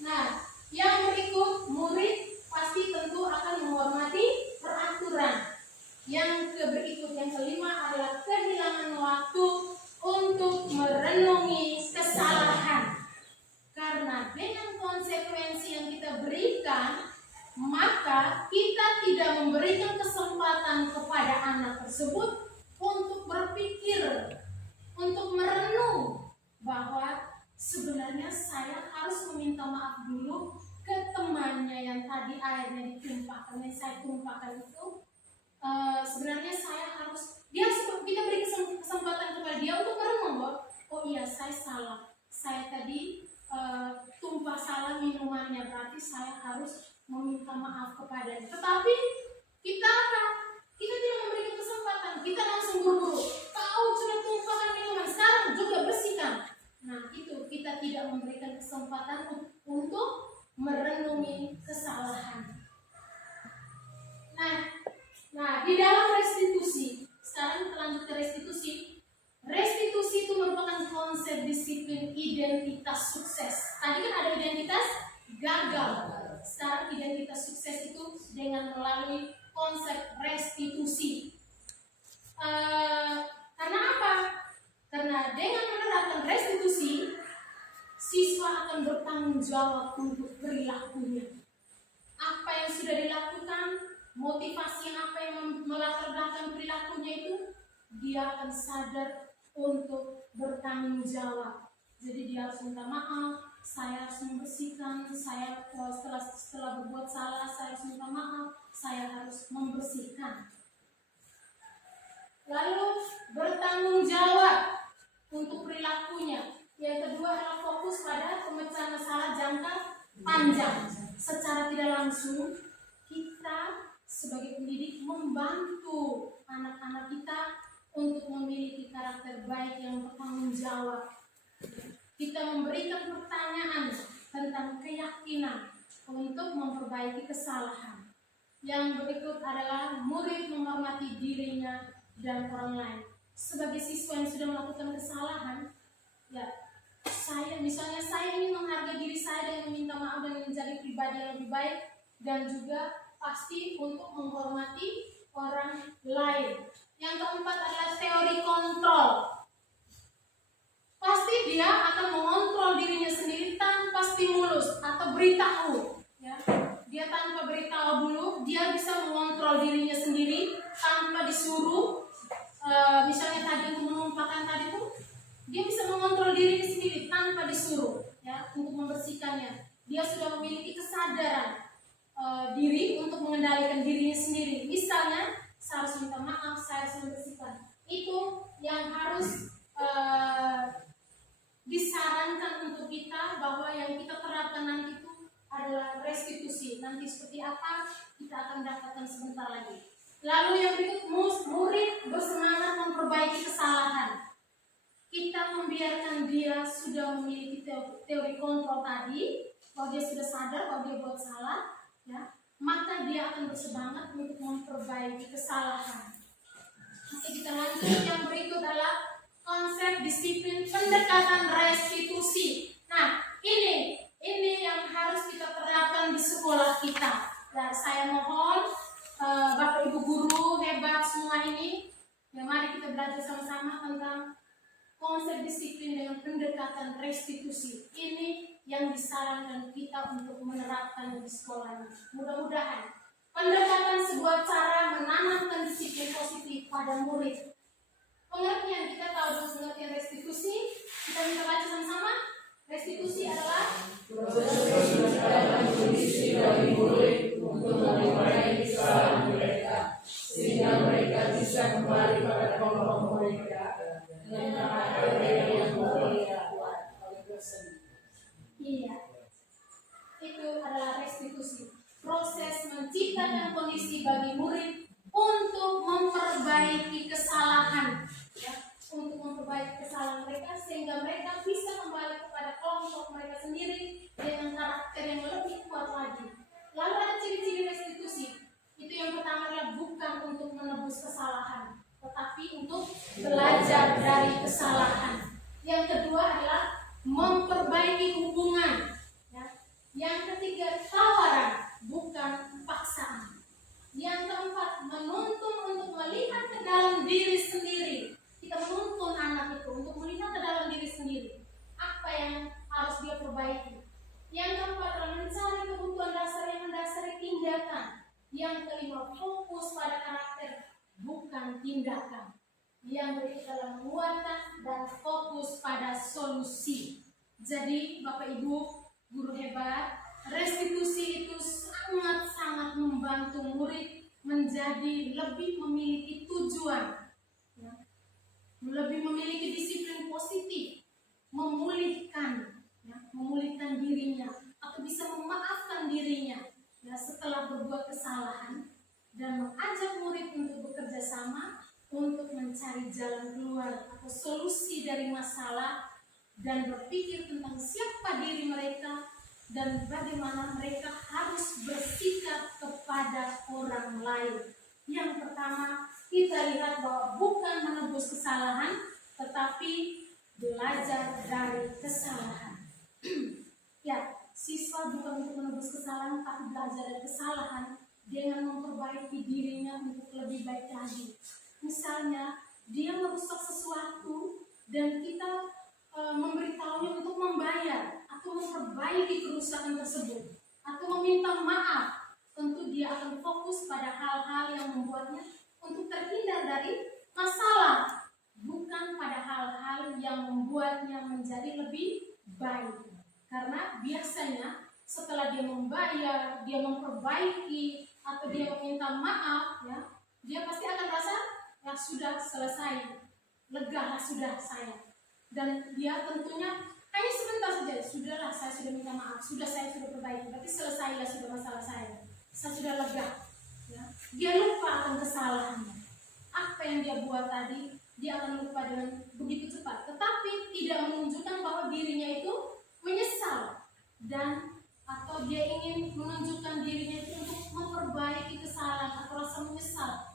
Nah, yang berikut murid pasti tentu akan menghormati peraturan. Yang berikut yang kelima adalah kehilangan waktu untuk merenungi kesalahan. Karena dengan konsekuensi yang kita berikan, maka kita tidak memberikan kesempatan kepada anak tersebut untuk berpikir, untuk merenung bahwa sebenarnya saya harus meminta maaf dulu ke temannya yang tadi airnya ditumpahkan, yang saya tumpahkan itu. Sebenarnya saya harus, kita beri kesempatan kepada dia untuk merenung bahwa oh iya saya salah, saya tadi tumpah salah minumannya, berarti saya harus meminta maaf kepadanya. Tetapi kita apa? Kita tidak memberikan kesempatan, kita langsung buru-buru. Kau sudah tumpahkan minuman, sekarang juga bersihkan. Nah itu kita tidak memberikan kesempatan untuk merenungi kesalahan. Nah di dalam restitusi, sekarang kita lanjut ke restitusi. Restitusi itu merupakan konsep disiplin identitas sukses. Tadi kan ada identitas gagal. Sekarang identitas sukses itu dengan melalui konsep restitusi. Karena apa? Karena dengan menerapkan restitusi, siswa akan bertanggung jawab untuk perilakunya. Apa yang sudah dilakukan, motivasi apa yang melatar belakang perilakunya itu, dia akan sadar untuk bertanggung jawab. Jadi dia harus minta maaf, saya harus membersihkan, saya setelah berbuat salah, saya harus minta maaf, saya harus membersihkan. Lalu bertanggung jawab untuk perilakunya. Yang kedua adalah fokus pada pemecahan masalah jangka panjang. Secara tidak langsung kita sebagai pendidik membantu anak-anak kita untuk memiliki karakter baik yang bertanggung jawab. Kita memberikan pertanyaan tentang keyakinan untuk memperbaiki kesalahan. Yang berikut adalah murid menghormati dirinya dan orang lain. Sebagai siswa yang sudah melakukan kesalahan, ya misalnya saya ingin menghargai diri saya dan meminta maaf dan menjadi pribadi yang lebih baik, dan juga pasti untuk menghormati orang lain. Yang keempat adalah teori kontrol. Pasti dia akan mengontrol dirinya sendiri tanpa stimulus atau beritahu. Ya. Dia tanpa beritahu dulu, dia bisa mengontrol dirinya sendiri tanpa disuruh. Misalnya tadi untuk menumpahkan tadi itu, dia bisa mengontrol dirinya sendiri tanpa disuruh, ya, untuk membersihkannya. Dia sudah memiliki kesadaran diri untuk mengendalikan dirinya sendiri. Misalnya, saya harus minta maaf, saya harus membersihkan. Itu yang harus disarankan untuk kita, bahwa yang kita terapkan nanti itu adalah restitusi. Nanti seperti apa kita akan dapatkan sebentar lagi. Lalu yang berikut, murid bersemangat memperbaiki kesalahan. Kita membiarkan dia sudah memiliki teori kontrol tadi, kalau dia sudah sadar kalau dia buat salah, ya, maka dia akan bersemangat untuk memperbaiki kesalahan. Oke, kita lanjut. Yang berikut adalah konsep disiplin pendekatan restitusi. Nah, ini yang harus kita terapkan di sekolah kita. Dan saya mohon Bapak Ibu guru hebat semua ini, ya, mari kita belajar sama-sama tentang konsep disiplin dengan pendekatan restitusi. Ini yang disarankan kita untuk menerapkan di sekolah. Mudah-mudahan pendekatan sebuah cara menanamkan disiplin positif pada murid. Pengertian, kita tahu dulu pengertian restitusi. Kita minta baca sama-sama. Restitusi adalah kondisi dari murid untuk memperbaiki kesalahan mereka, sehingga mereka bisa kembali pada kelompok mereka dengan karakter yang mulia. Iya, itu adalah restitusi. Proses menciptakan kondisi bagi murid untuk memperbaiki kesalahan, ya, untuk memperbaiki kesalahan mereka sehingga mereka bisa kembali kepada kelompok mereka sendiri dengan karakter yang lebih kuat lagi. Lalu ada ciri-ciri restitusi. Itu yang pertama adalah bukan untuk menebus kesalahan, tetapi untuk belajar dari kesalahan. Yang kedua adalah memperbaiki hubungan. Ya. Yang ketiga, tawaran, bukan paksaan. Yang keempat, menuntun untuk melihat ke dalam diri sendiri. Kita menuntun anak itu untuk melihat ke dalam diri sendiri. Apa yang harus dia perbaiki. Yang keempat adalah mencari kebutuhan dasar yang mendasari tindakan. Yang kelima, fokus pada karakter, bukan tindakan. Yang berikut adalah menguatkan dan fokus pada solusi. Jadi Bapak Ibu guru hebat, restitusi itu sangat-sangat membantu murid menjadi lebih memiliki tujuan, ya, lebih memiliki disiplin positif, memulihkan memulihkan dirinya atau bisa memaafkan dirinya ya setelah berbuat kesalahan, dan mengajak murid untuk bekerja sama untuk mencari jalan keluar atau solusi dari masalah, dan berpikir tentang siapa diri mereka dan bagaimana mereka harus bersikap kepada orang lain. Yang pertama, kita lihat bahwa bukan menebus kesalahan, tetapi belajar dari kesalahan. Ya, siswa bukan untuk menebus kesalahan, tapi belajar dari kesalahan dengan memperbaiki dirinya untuk lebih baik lagi. Misalnya, dia merusak sesuatu dan kita memberitahunya untuk membayar atau memperbaiki kerusakan tersebut atau meminta maaf, tentu dia akan fokus pada hal-hal yang membuatnya untuk terhindar dari masalah, bukan pada hal-hal yang membuatnya menjadi lebih baik. Karena biasanya setelah dia membayar, dia memperbaiki atau dia meminta maaf, ya, dia pasti akan rasa ya sudah selesai, lega sudah saya. Dan dia tentunya hanya sebentar saja, sudahlah saya sudah minta maaf, saya sudah perbaiki, berarti selesailah sudah masalah saya sudah lega. Ya. Dia lupa akan kesalahannya. Apa yang dia buat tadi, dia akan lupa dengan begitu cepat. Tetapi tidak menunjukkan bahwa dirinya itu menyesal dan atau dia ingin menunjukkan dirinya itu untuk memperbaiki kesalahan atau rasa menyesal.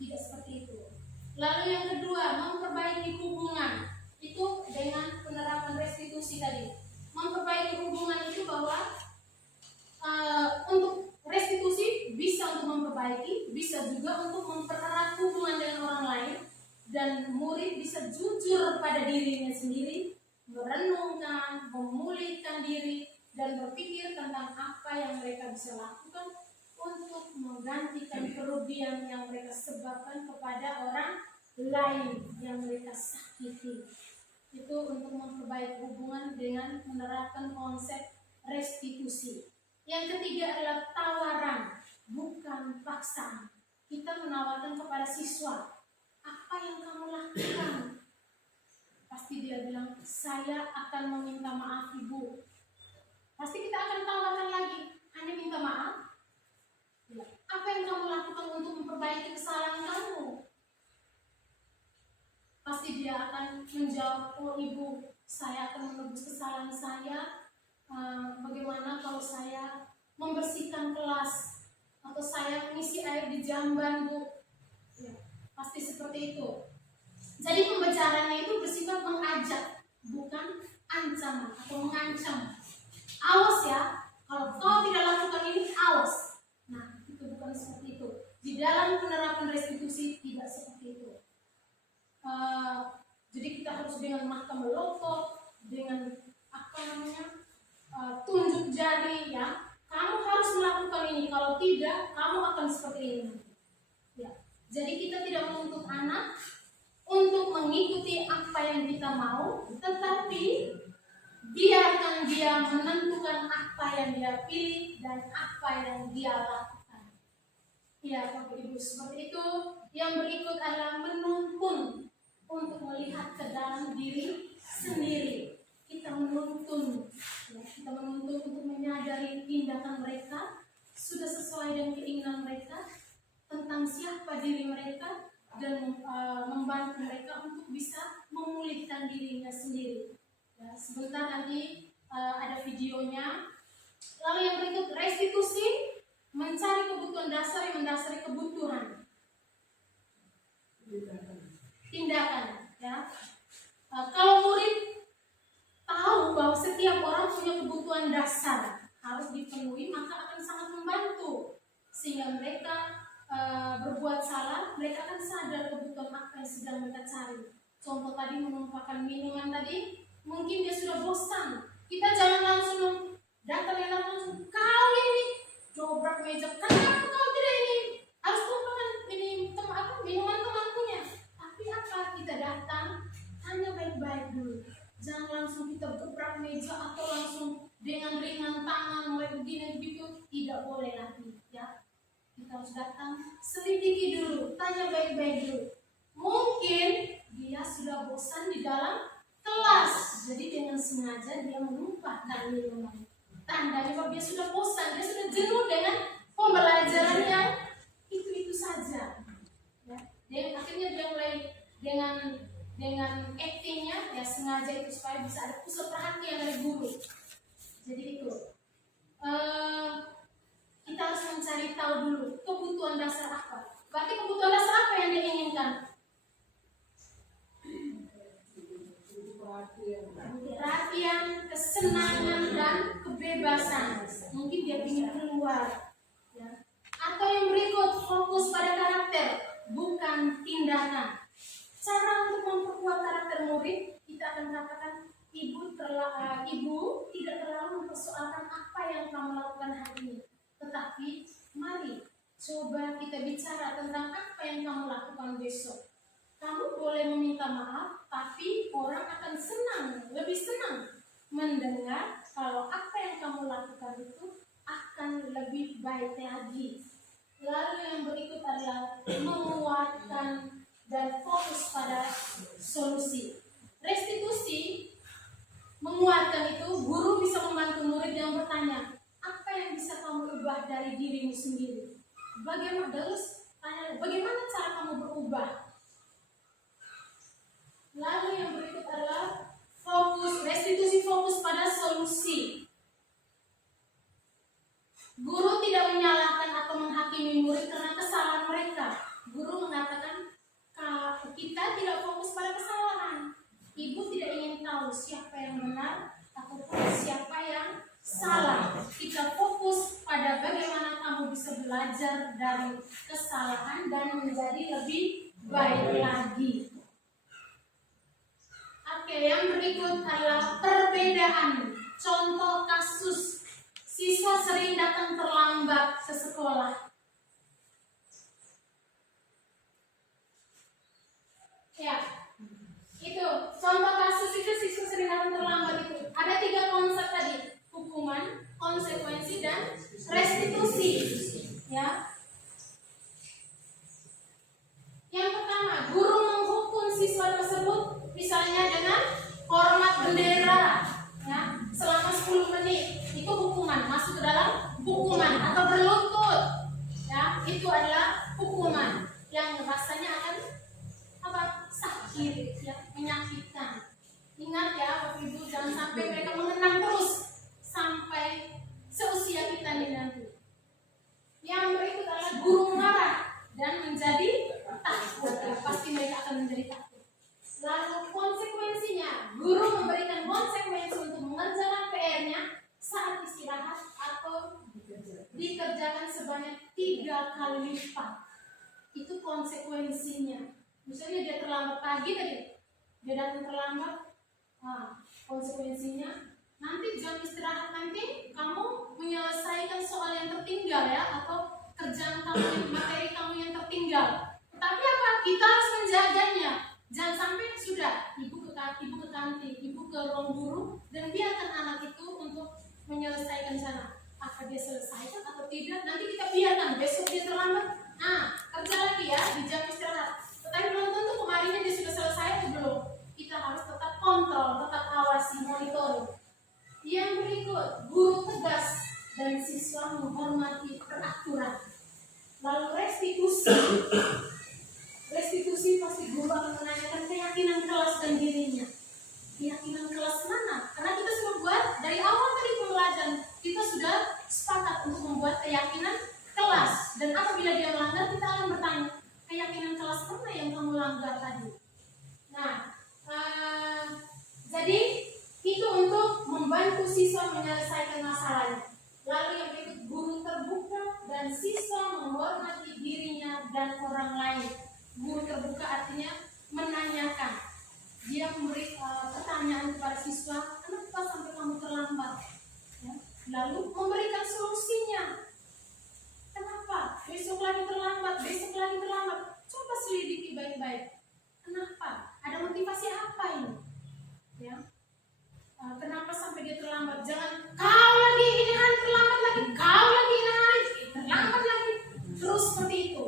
Tidak seperti itu. Lalu yang kedua, memperbaiki hubungan. Itu dengan penerapan restitusi tadi. Memperbaiki hubungan itu bahwa untuk restitusi bisa untuk memperbaiki, bisa juga untuk mempererat hubungan dengan orang lain, dan murid bisa jujur pada dirinya sendiri, merenungkan, memulihkan diri, dan berpikir tentang apa yang mereka bisa lakukan untuk menggantikan kerugian yang mereka sebabkan kepada orang lain yang mereka sakiti. Itu untuk memperbaiki hubungan dengan menerapkan konsep restitusi. Yang ketiga adalah tawaran, bukan paksaan. Kita menawarkan kepada siswa, apa yang kamu lakukan? Pasti dia bilang, saya akan meminta maaf ibu. Pasti kita akan tawarkan lagi, hanya minta maaf. Apa yang kamu lakukan untuk memperbaiki kesalahan kamu? Pasti dia akan menjawab, oh ibu, saya akan menebus kesalahan saya. Bagaimana kalau saya membersihkan kelas atau saya mengisi air di jamban, bu? Ya, pasti seperti itu. Jadi pembicaraannya itu bersifat mengajak, bukan ancaman atau mengancam. Awas ya, kalau kau tidak lakukan ini, awas. Nah, itu bukan seperti itu. Di dalam penerapan restitusi tidak seperti itu. Jadi kita harus dengan mata melotot, dengan tunjuk jari, ya. Kamu harus melakukan ini, kalau tidak, kamu akan seperti ini. Ya. Jadi kita tidak menuntut anak untuk mengikuti apa yang kita mau, tetapi biarkan dia menentukan apa yang dia pilih dan apa yang dia lakukan. Ya, Bapak Ibu, seperti itu. Yang berikut adalah menuntun untuk melihat ke dalam diri sendiri. Kita menuntun, ya, kita menuntun untuk menyadari tindakan mereka sudah sesuai dengan keinginan mereka, tentang siapa diri mereka, dan membantu mereka untuk bisa memulihkan dirinya sendiri. Ya, sebentar nanti ada videonya. Lalu yang berikut, restitusi, mencari kebutuhan dasar yang mendasari kebutuhan. Tindakan, ya. Kalau murid tahu bahwa setiap orang punya kebutuhan dasar harus dipenuhi, maka akan sangat membantu sehingga mereka berbuat salah, mereka akan sadar kebutuhan apa yang sedang mereka cari. Contoh tadi menumpahkan minuman tadi, mungkin dia sudah bosan. Kita jangan langsung datang langsung, kau ini dobrak meja, kenapa kau tidak ini? Harus tumpahkan ini minuman teman punya. Tapi apa, kita datang tanya baik-baik dulu. Jangan langsung kita gebrak meja atau langsung dengan ringan tangan mulai begini begitu, tidak boleh lagi, ya. Kita harus datang, selidiki dulu, tanya baik-baik dulu. Mungkin dia sudah bosan di dalam kelas, jadi dengan sengaja dia menumpah letakkan minuman. Tandanya bahwa dia sudah bosan, dia sudah jenuh dengan pembelajaran yang itu saja. Ya. Dan akhirnya dia mulai dengan actingnya, ya sengaja itu supaya bisa ada pusat perhatian dari guru. Jadi itu kita harus mencari tahu dulu kebutuhan dasar apa. Berarti kebutuhan dasar apa yang dia inginkan? Perhatian, kesenangan, dan kebebasan. Mungkin dia ingin keluar, ya. Atau yang berikut, fokus pada karakter, bukan tindakan. Cara untuk memperkuat karakter murid, kita akan katakan ibu tidak terlalu mempersoalkan apa yang kamu lakukan hari ini. Tetapi mari coba kita bicara tentang apa yang kamu lakukan besok. Kamu boleh meminta maaf, tapi orang akan lebih senang mendengar kalau apa yang kamu lakukan itu akan lebih baik lagi. Lalu yang berikut adalah menguatkan dan fokus pada solusi. Restitusi menguatkan itu, guru bisa membantu murid yang bertanya, apa yang bisa kamu ubah dari dirimu sendiri? Bagaimana cara kamu berubah? Lalu yang berikut adalah restitusi fokus pada solusi. Guru tidak menyalahkan atau menghakimi murid karena kesalahan mereka. Guru mengatakan kita tidak fokus pada kesalahan. Ibu tidak ingin tahu siapa yang benar atau siapa yang salah. Kita fokus pada bagaimana kamu bisa belajar dari kesalahan dan menjadi lebih baik lagi. Oke, yang berikut adalah perbedaan. Contoh kasus, siswa sering datang terlambat ke sekolah. Ya, itu contoh kasus itu siswa sering datang terlambat itu. Ada 3 konsep tadi, hukuman, konsekuensi, dan restitusi. Ya. Yang pertama, guru menghukum siswa tersebut misalnya dengan hormat bendera, ya, selama 10 menit. Itu hukuman, masuk ke dalam hukuman. Atau berlutut, ya, itu adalah hukuman yang rasanya akan sakit, ya, menyakitkan. Ingat ya Bapak Ibu, jangan sampai mereka mengenang terus sampai seusia kita ini nanti. Yang berikut adalah guru marah dan menjadi takut, ya, pasti mereka akan menjadi takut. Lalu konsekuensinya, guru memberikan konsekuensi untuk mengerjakan PR-nya saat istirahat atau dikerjakan sebanyak 3 kali lipat. Itu konsekuensinya. Misalnya dia terlambat pagi tadi, dia datang terlambat, konsekuensinya nanti jam istirahat nanti kamu menyelesaikan soal yang tertinggal, ya, atau kerjaan kamu, materi kamu yang tertinggal. Tapi apa? Kita harus menjaganya. Jangan sampai sudah ibu ke kantin, ibu ke ruang guru, dan biarkan anak itu untuk menyelesaikan sana. Apa dia selesaikan atau tidak? Nanti kita biarkan besok dia terlambat. Kerja lagi ya di jam istirahat. Tetapi belum tentu kemarinnya dia sudah selesai atau belum. Kita harus tetap kontrol, tetap awasi, monitoring. Yang berikut, guru tegas dan siswa menghormati peraturan. Lalu restitusi pasti guru akan menanyakan keyakinan kelas dan dirinya. Keyakinan kelas mana? Karena kita sudah buat dari awal tadi pembelajaran, kita sudah sepakat untuk membuat keyakinan kelas. Dan apabila dia melanggar, kita akan bertanya, keyakinan kelas mana yang kamu langgar tadi? Nah, jadi itu untuk membantu siswa menyelesaikan masalahnya. Lalu yang berikut, guru terbuka dan siswa menghormati dirinya dan orang lain. Guru terbuka artinya menanyakan. Dia memberi pertanyaan kepada siswa, kenapa sampai kamu terlambat? Ya. Lalu memberikan solusinya. Kenapa? Besok lagi terlambat. Coba selidiki baik-baik. Kenapa? Ada motivasi apa ini? Ya. Kenapa sampai dia terlambat? Jangan kau lagi ini hari terlambat lagi, kau lagi ini hari terlambat lagi. Terus seperti itu.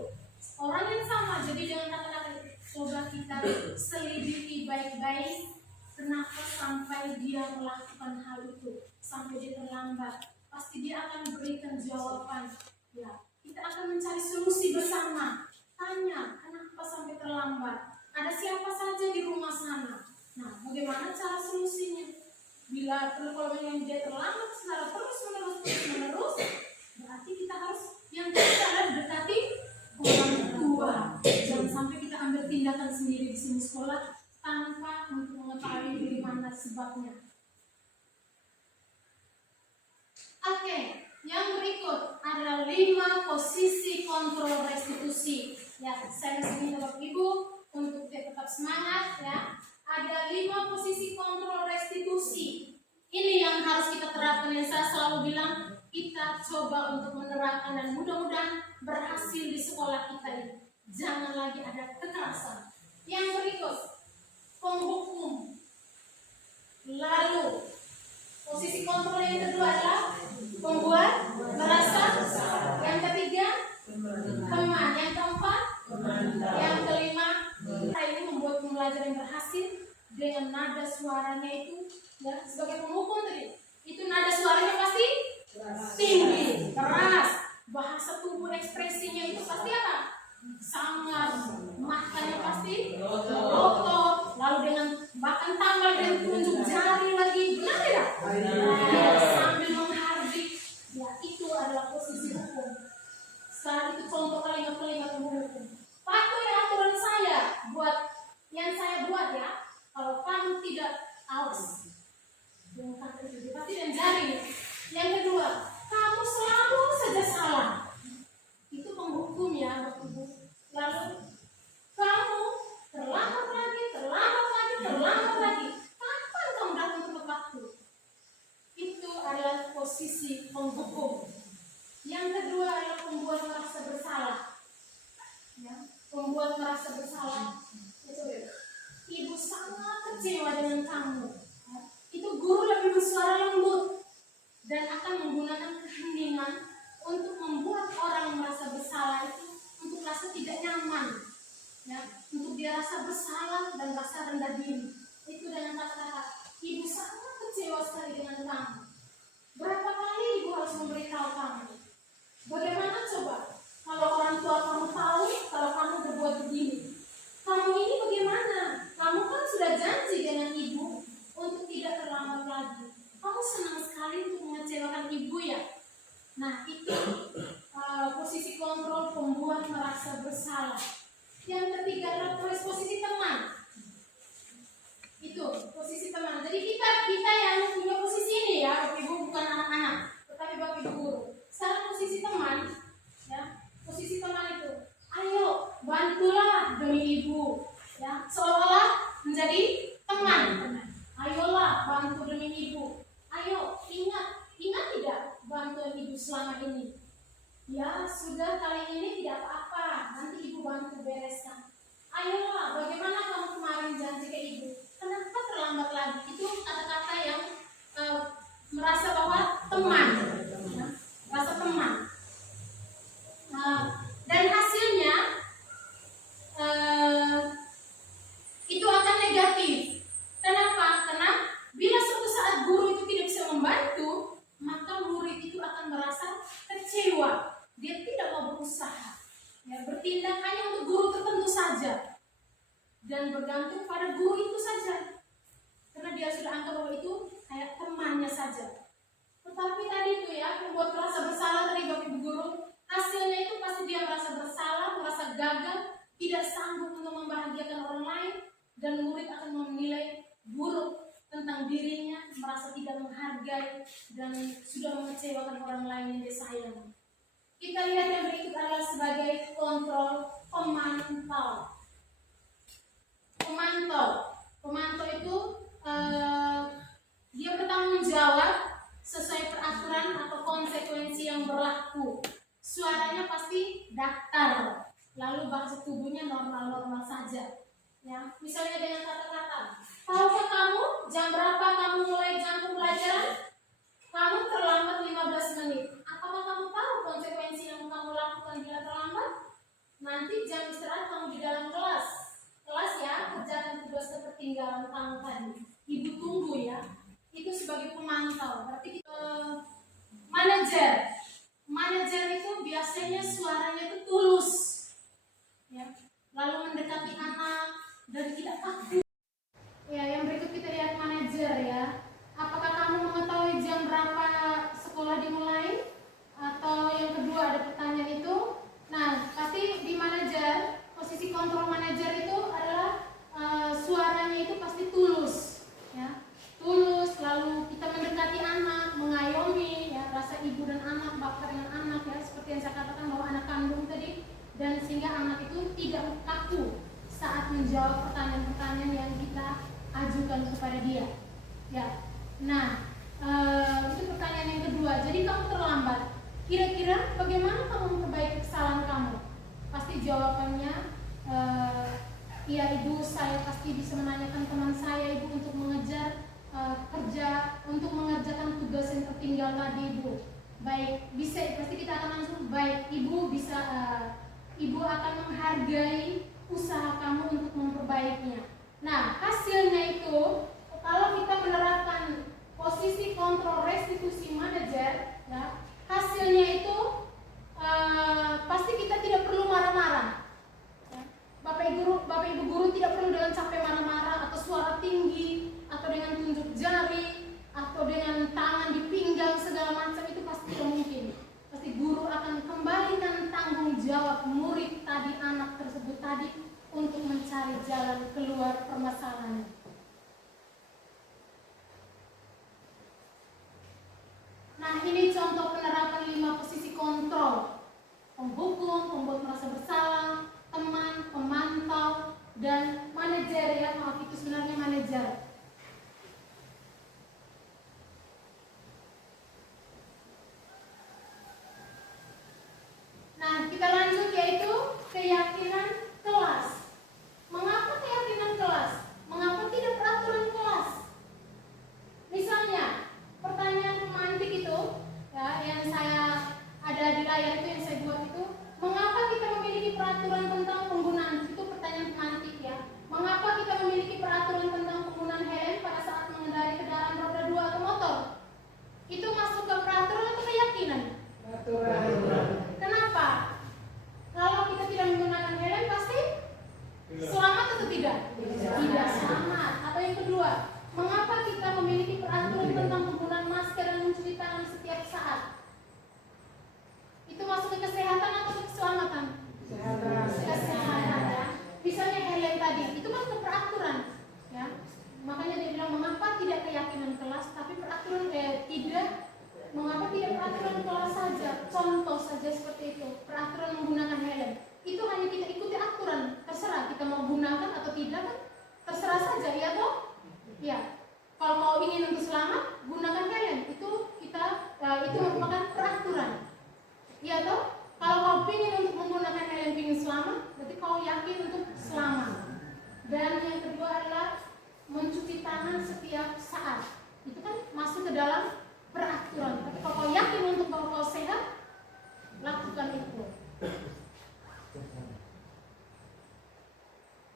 Orang yang sama, jadi jangan kata-kata. Coba kita selidiki baik-baik kenapa sampai dia melakukan hal itu. sampai dia terlambat, pasti dia akan berikan jawaban. Ya, kita akan mencari solusi bersama. Tanya, kenapa sampai terlambat? Ada siapa saja di rumah sana? Nah, bagaimana cara solusinya? Bila kalau yang dia terlambat secara terus menerus, berarti kita harus yang kita adalah dekati orang tua. Jangan sampai kita ambil tindakan sendiri di sini sekolah tanpa untuk mengetahui dari mana sebabnya. Oke, yang berikut adalah 5 posisi kontrol restitusi. Ya, saya minta Bapak Ibu untuk tetap semangat ya. Ada 5 posisi kontrol restitusi. Ini yang harus kita terapkan, yang saya selalu bilang, kita coba untuk menerapkan dan mudah-mudahan berhasil di sekolah kita ini. Jangan lagi ada kekerasan. Yang berikut, penghukum. Lalu, posisi kontrol yang kedua adalah membuat merasa. Yang ketiga, teman. Yang keempat, yang kelima, kita ini membuat pembelajaran yang berhasil dengan nada suaranya itu ya, sebagai penghukum tadi. Itu nada suaranya pasti tinggi, keras. Bahasa tubuh ekspresinya itu pasti apa? Sangat. Matanya pasti roto. Lalu dengan bahkan tambah dengan tunjuk jari lagi. Benar tidak? Sambil menghardik. Ya, itu adalah posisi hukum. Sekarang itu contoh kalimat-kalimat menghukum. Patuhi aturan saya buat yang saya buat ya. Kalau kamu tidak awas, yang pasti dan jari. Yang kedua, kamu selalu saja salah. Itu penghukum ya, Bapak Ibu. Lalu kamu terlambat lagi. Kapan kamu datang ke tempatku? Itu adalah posisi penghukum. Yang kedua adalah pembuat merasa bersalah. Ya, pembuat merasa bersalah. Ibu sangat kecewa dengan kamu. Ya, itu guru lebih bersuara lembut dan akan menggunakan keheningan untuk membuat orang merasa bersalah itu untuk rasa tidak nyaman. Ya, untuk dia rasa bersalah dan rasa rendah diri. Itu dengan kata-kata, ibu sangat kecewa sekali dengan kamu. Berapa kali ibu harus memberitahu kamu? Bagaimana coba kalau orang tua kamu tahu kalau kamu berbuat begini? Kamu ini bagaimana? Kamu kan sudah janji dengan ibu untuk tidak terlambat lagi. Kamu senang sekali untuk mengecewakan ibu ya? Nah, itu posisi kontrol pembuat merasa bersalah. Yang ketiga adalah posisi teman. Itu posisi teman. Jadi kita yang punya posisi ini ya, Bapak Ibu, bukan anak-anak, tetapi Bapak Ibu guru. Sekarang posisi teman, ya, posisi teman itu, ayo bantulah demi ibu, ya, seolah-olah menjadi teman. Ayolah bantu demi ibu. Ayo ingat tidak bantuan ibu selama ini. Ya sudah, kali ini tidak apa-apa, nanti ibu bantu bereskan. Ayolah, bagaimana kamu kemarin janji ke ibu? Kenapa terlambat lagi? Itu kata-kata yang merasa bahwa teman, ya, rasa teman. Dan hasilnya itu akan negatif. Kenapa? Karena bila suatu saat guru itu tidak bisa membantu, maka murid itu akan merasa kecewa. Dia tidak mau berusaha, ya, bertindak hanya untuk guru tertentu saja dan bergantung pada guru itu saja, karena dia sudah anggap bahwa itu kayak temannya saja. Tetapi tadi itu ya, membuat merasa bersalah dari Bapak Ibu guru, hasilnya itu pasti dia merasa bersalah, merasa gagal, tidak sanggup untuk membahagiakan orang lain, dan murid akan menilai buruk tentang dirinya, merasa tidak menghargai, dan sudah mengecewakan orang lain yang dia sayang. Kita lihat yang berikut adalah sebagai kontrol pemantau. Pemantau itu dia bertanggung jawab sesuai peraturan atau konsekuensi yang berlaku. Suaranya pasti datar, lalu bahasa tubuhnya normal-normal saja. Ya, misalnya dengan kata-kata, tahukah kamu jam berapa kamu mulai jam pembelajaran? Kamu terlambat 15 menit. Apakah kamu tahu konsekuensi yang kamu lakukan bila terlambat? Nanti jam istirahat kamu di dalam kelas ya, kerjakan tugas ketertinggalan kamu tadi. Ibu tunggu ya. Itu itu sebagai pemantau. Berarti kita manajer. Manajer itu biasanya suaranya itu tulus, ya. Lalu mendekati anak dan tidak kaku. Ya, yang berikut kita lihat manajer ya. Apakah kamu mengetahui jam berapa sekolah dimulai? Atau yang kedua ada pertanyaan itu. Nah, pasti di manajer, posisi kontrol manajer itu adalah suaranya itu pasti tulus, ya. Tulus, lalu kita mendekati anak, mengayomi, ya, rasa ibu dan anak, bapak dengan anak, ya, seperti yang saya katakan bahwa anak kandung tadi, dan sehingga anak itu tidak kaku saat menjawab pertanyaan-pertanyaan yang kita ajukan kepada dia, ya. Nah, itu pertanyaan yang kedua. Jadi kamu terlambat. Kira-kira bagaimana kamu memperbaiki kesalahan kamu? Pasti jawabannya, iya ibu, saya pasti bisa menanyakan teman saya ibu untuk mengejar kerja, untuk mengerjakan tugas yang tertinggal tadi ibu. Baik, bisa, pasti kita akan langsung baik ibu bisa, ibu akan menghargai usaha kamu untuk memperbaikinya. Nah, hasilnya itu kalau kita menerapkan posisi kontrol restitusi manajer, ya, hasilnya itu pasti kita tidak perlu marah-marah. Ya. Bapak ibu guru tidak perlu dengan sampai marah-marah atau suara tinggi atau dengan tunjuk jari atau dengan tangan di pinggang segala macam, itu pasti tidak mungkin. Pasti guru akan kembalikan tanggung jawab murid tadi, anak tersebut tadi, untuk mencari jalan keluar permasalahannya. Nah, ini contoh penerapan 5 posisi kontrol: penghukum, pembuat merasa bersalah, teman, pemantau, dan manajer. Ya, maaf, itu sebenarnya manajer. Nah, kita lanjut, yaitu keyakinan kelas. Mengapa keyakinan kelas? Mengapa tidak peraturan kelas? Misalnya, pertanyaan pemantik itu, ya, yang saya ada di layar itu, yang saya buat itu, mengapa kita memiliki peraturan tentang penggunaan, itu pertanyaan pemantik ya. Mengapa kita memiliki peraturan tentang penggunaan helm pada saat mengendarai kendaraan roda 2 atau motor? Itu masuk ke peraturan atau keyakinan? Peraturan. Kenapa? Kalau kita tidak menggunakan helm pasti selamat atau tidak? Tidak selamat. Atau yang kedua, mengapa kita memiliki peraturan tentang penggunaan masker dan mencuci tangan setiap saat? Itu masuk ke kesehatan atau ke keselamatan? Kesehatan. Ya. Misalnya helm tadi, itu masuk ke peraturan. Ya. Makanya dia bilang mengapa tidak keyakinan kelas, tapi peraturan tidak. Mengapa tidak peraturan kelas saja? Contoh saja seperti itu. Peraturan menggunakan helm. Itu hanya kita ikuti aturan. Terserah kita mau gunakan atau tidak kan? Terserah saja, ya toh? Ya. Kalau mau ingin untuk selamat, gunakan helm. Itu kita itu merupakan peraturan. Ya toh? Kalau kau ingin untuk menggunakan helm ingin selamat, berarti kau yakin untuk selamat. Dan yang kedua adalah mencuci tangan setiap saat. Itu kan masuk ke dalam peraturan. Tapi kalau kau yakin untuk bahwa kau sehat, lakukan itu.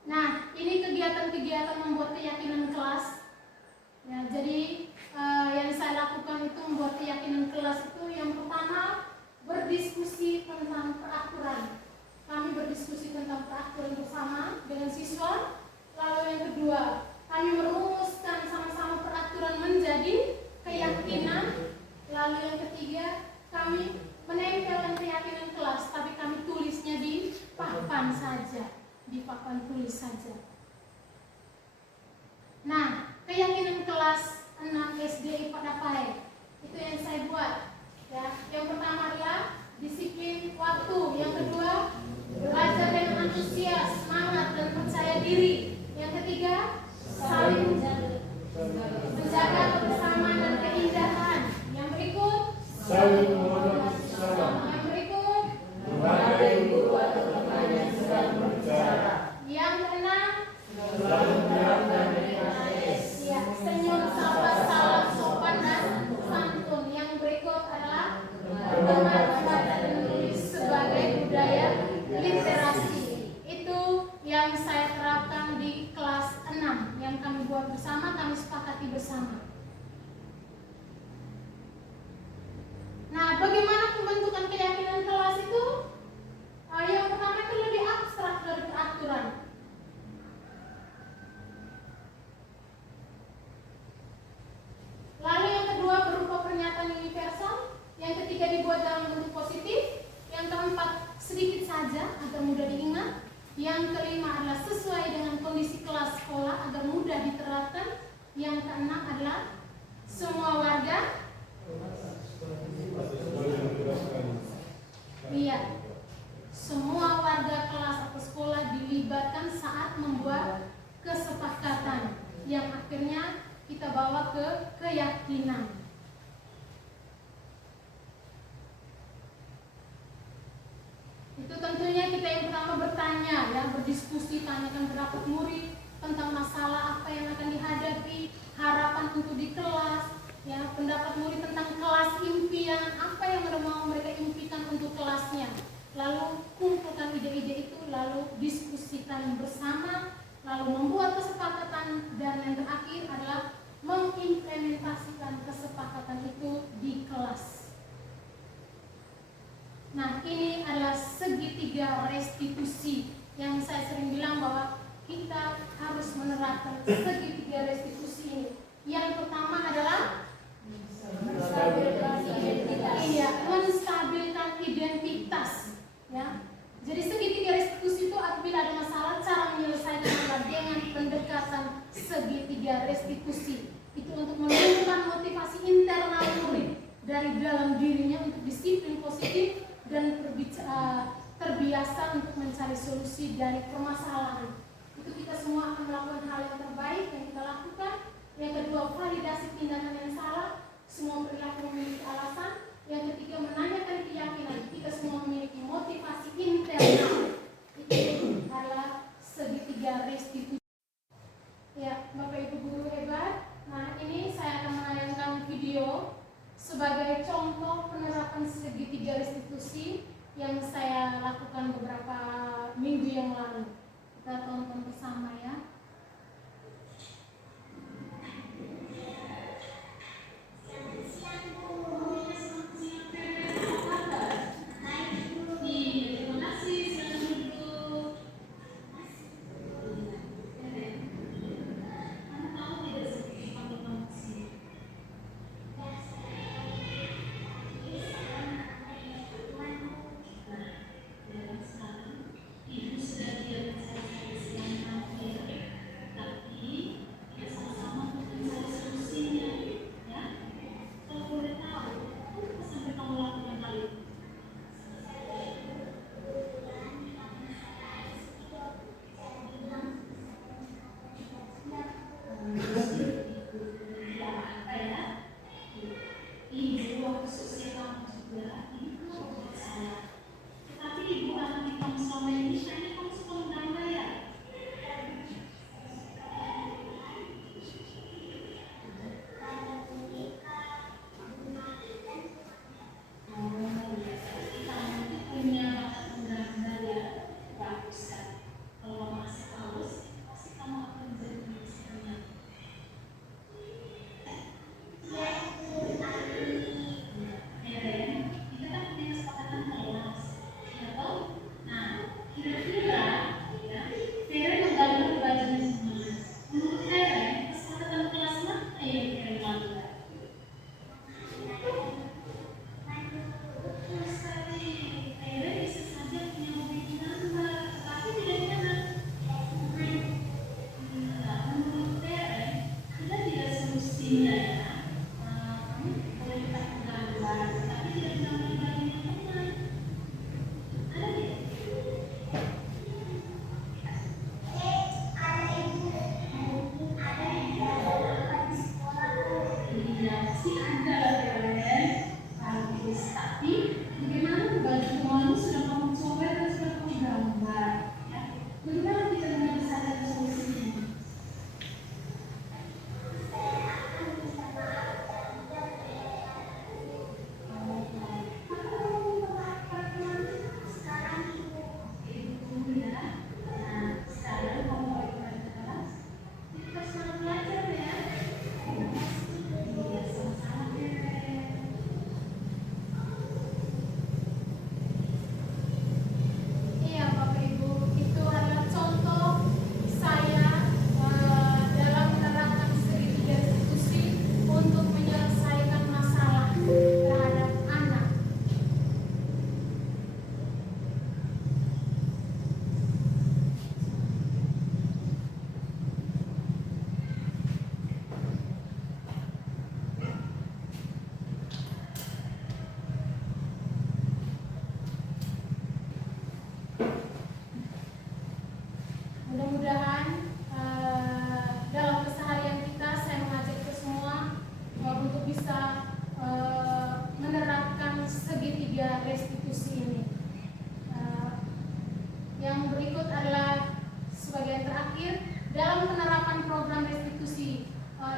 Nah, ini kegiatan-kegiatan membuat keyakinan kelas. Ya, jadi yang saya lakukan itu membuat keyakinan kelas itu, yang pertama berdiskusi tentang peraturan. Kami berdiskusi tentang peraturan bersama dengan siswa. Lalu yang kedua, kami merumuskan sama-sama peraturan menjadi keyakinan. Lalu yang ketiga, kami menempelkan keyakinan kelas, tapi kami tulisnya di papan saja, di papan tulis saja. Nah, keyakinan kelas 6 SD pada PAE itu yang saya buat. Ya, yang pertama adalah disiplin waktu. Yang kedua, belajar dengan antusias, semangat dan percaya diri. Yang ketiga, saling menjaga kebersamaan dan keindahan. Yang berikut, Saling menghormati sesama. yang berikut, Menghargai guru atau teman yang sedang berbicara. yang keenam, Selalu menerapkan NKS. ya, senyum, sapa, salam, sopan dan santun. Yang berikut adalah membaca dan menulis sebagai budaya literasi. Itu yang saya terapkan di kelas 6 yang kami buat bersama, kami sepakati bersama. membawa ke keyakinan. Itu tentunya kita yang pertama bertanya, ya, berdiskusi, tanyakan pendapat murid tentang masalah apa yang akan dihadapi, harapan untuk di kelas, ya, pendapat murid tentang kelas impian, apa yang mau mereka impikan untuk kelasnya. Lalu kumpulkan ide-ide itu, lalu diskusikan bersama, lalu membuat kesepakatan, dan yang terakhir adalah mengimplementasikan kesepakatan itu di kelas. Nah, ini adalah segitiga restitusi yang saya sering bilang bahwa kita harus menerapkan segitiga restitusi ini. Yang pertama adalah menstabilkan identitas. Iya, menstabilkan identitas. Ya, jadi segitiga restitusi itu apabila ada masalah, cara menyelesaikan adalah dengan pendekatan segitiga restitusi. Itu untuk menumbuhkan motivasi internal murid dari dalam dirinya untuk disiplin positif dan terbiasa untuk mencari solusi dari permasalahan. Itu kita semua akan melakukan hal yang terbaik yang kita lakukan. Yang kedua, validasi tindakan yang salah. Semua perilaku memiliki alasan. Yang ketiga, menanyakan keyakinan. Kita semua memiliki motivasi internal. Itu adalah segitiga restitusi. Ya, Bapak Ibu guru hebat. Nah, ini saya akan menayangkan video sebagai contoh penerapan segitiga restitusi yang saya lakukan beberapa minggu yang lalu. Kita tonton bersama ya.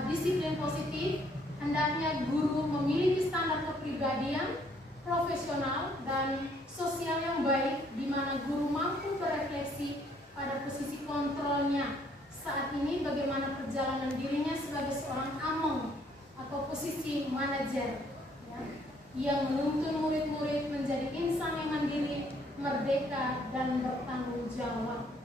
disiplin positif, hendaknya guru memiliki standar kepribadian, profesional, dan sosial yang baik, di mana guru mampu berefleksi pada posisi kontrolnya saat ini bagaimana perjalanan dirinya sebagai seorang among atau posisi manajer, ya, yang menuntun murid-murid menjadi insan yang mandiri, merdeka, dan bertanggung jawab.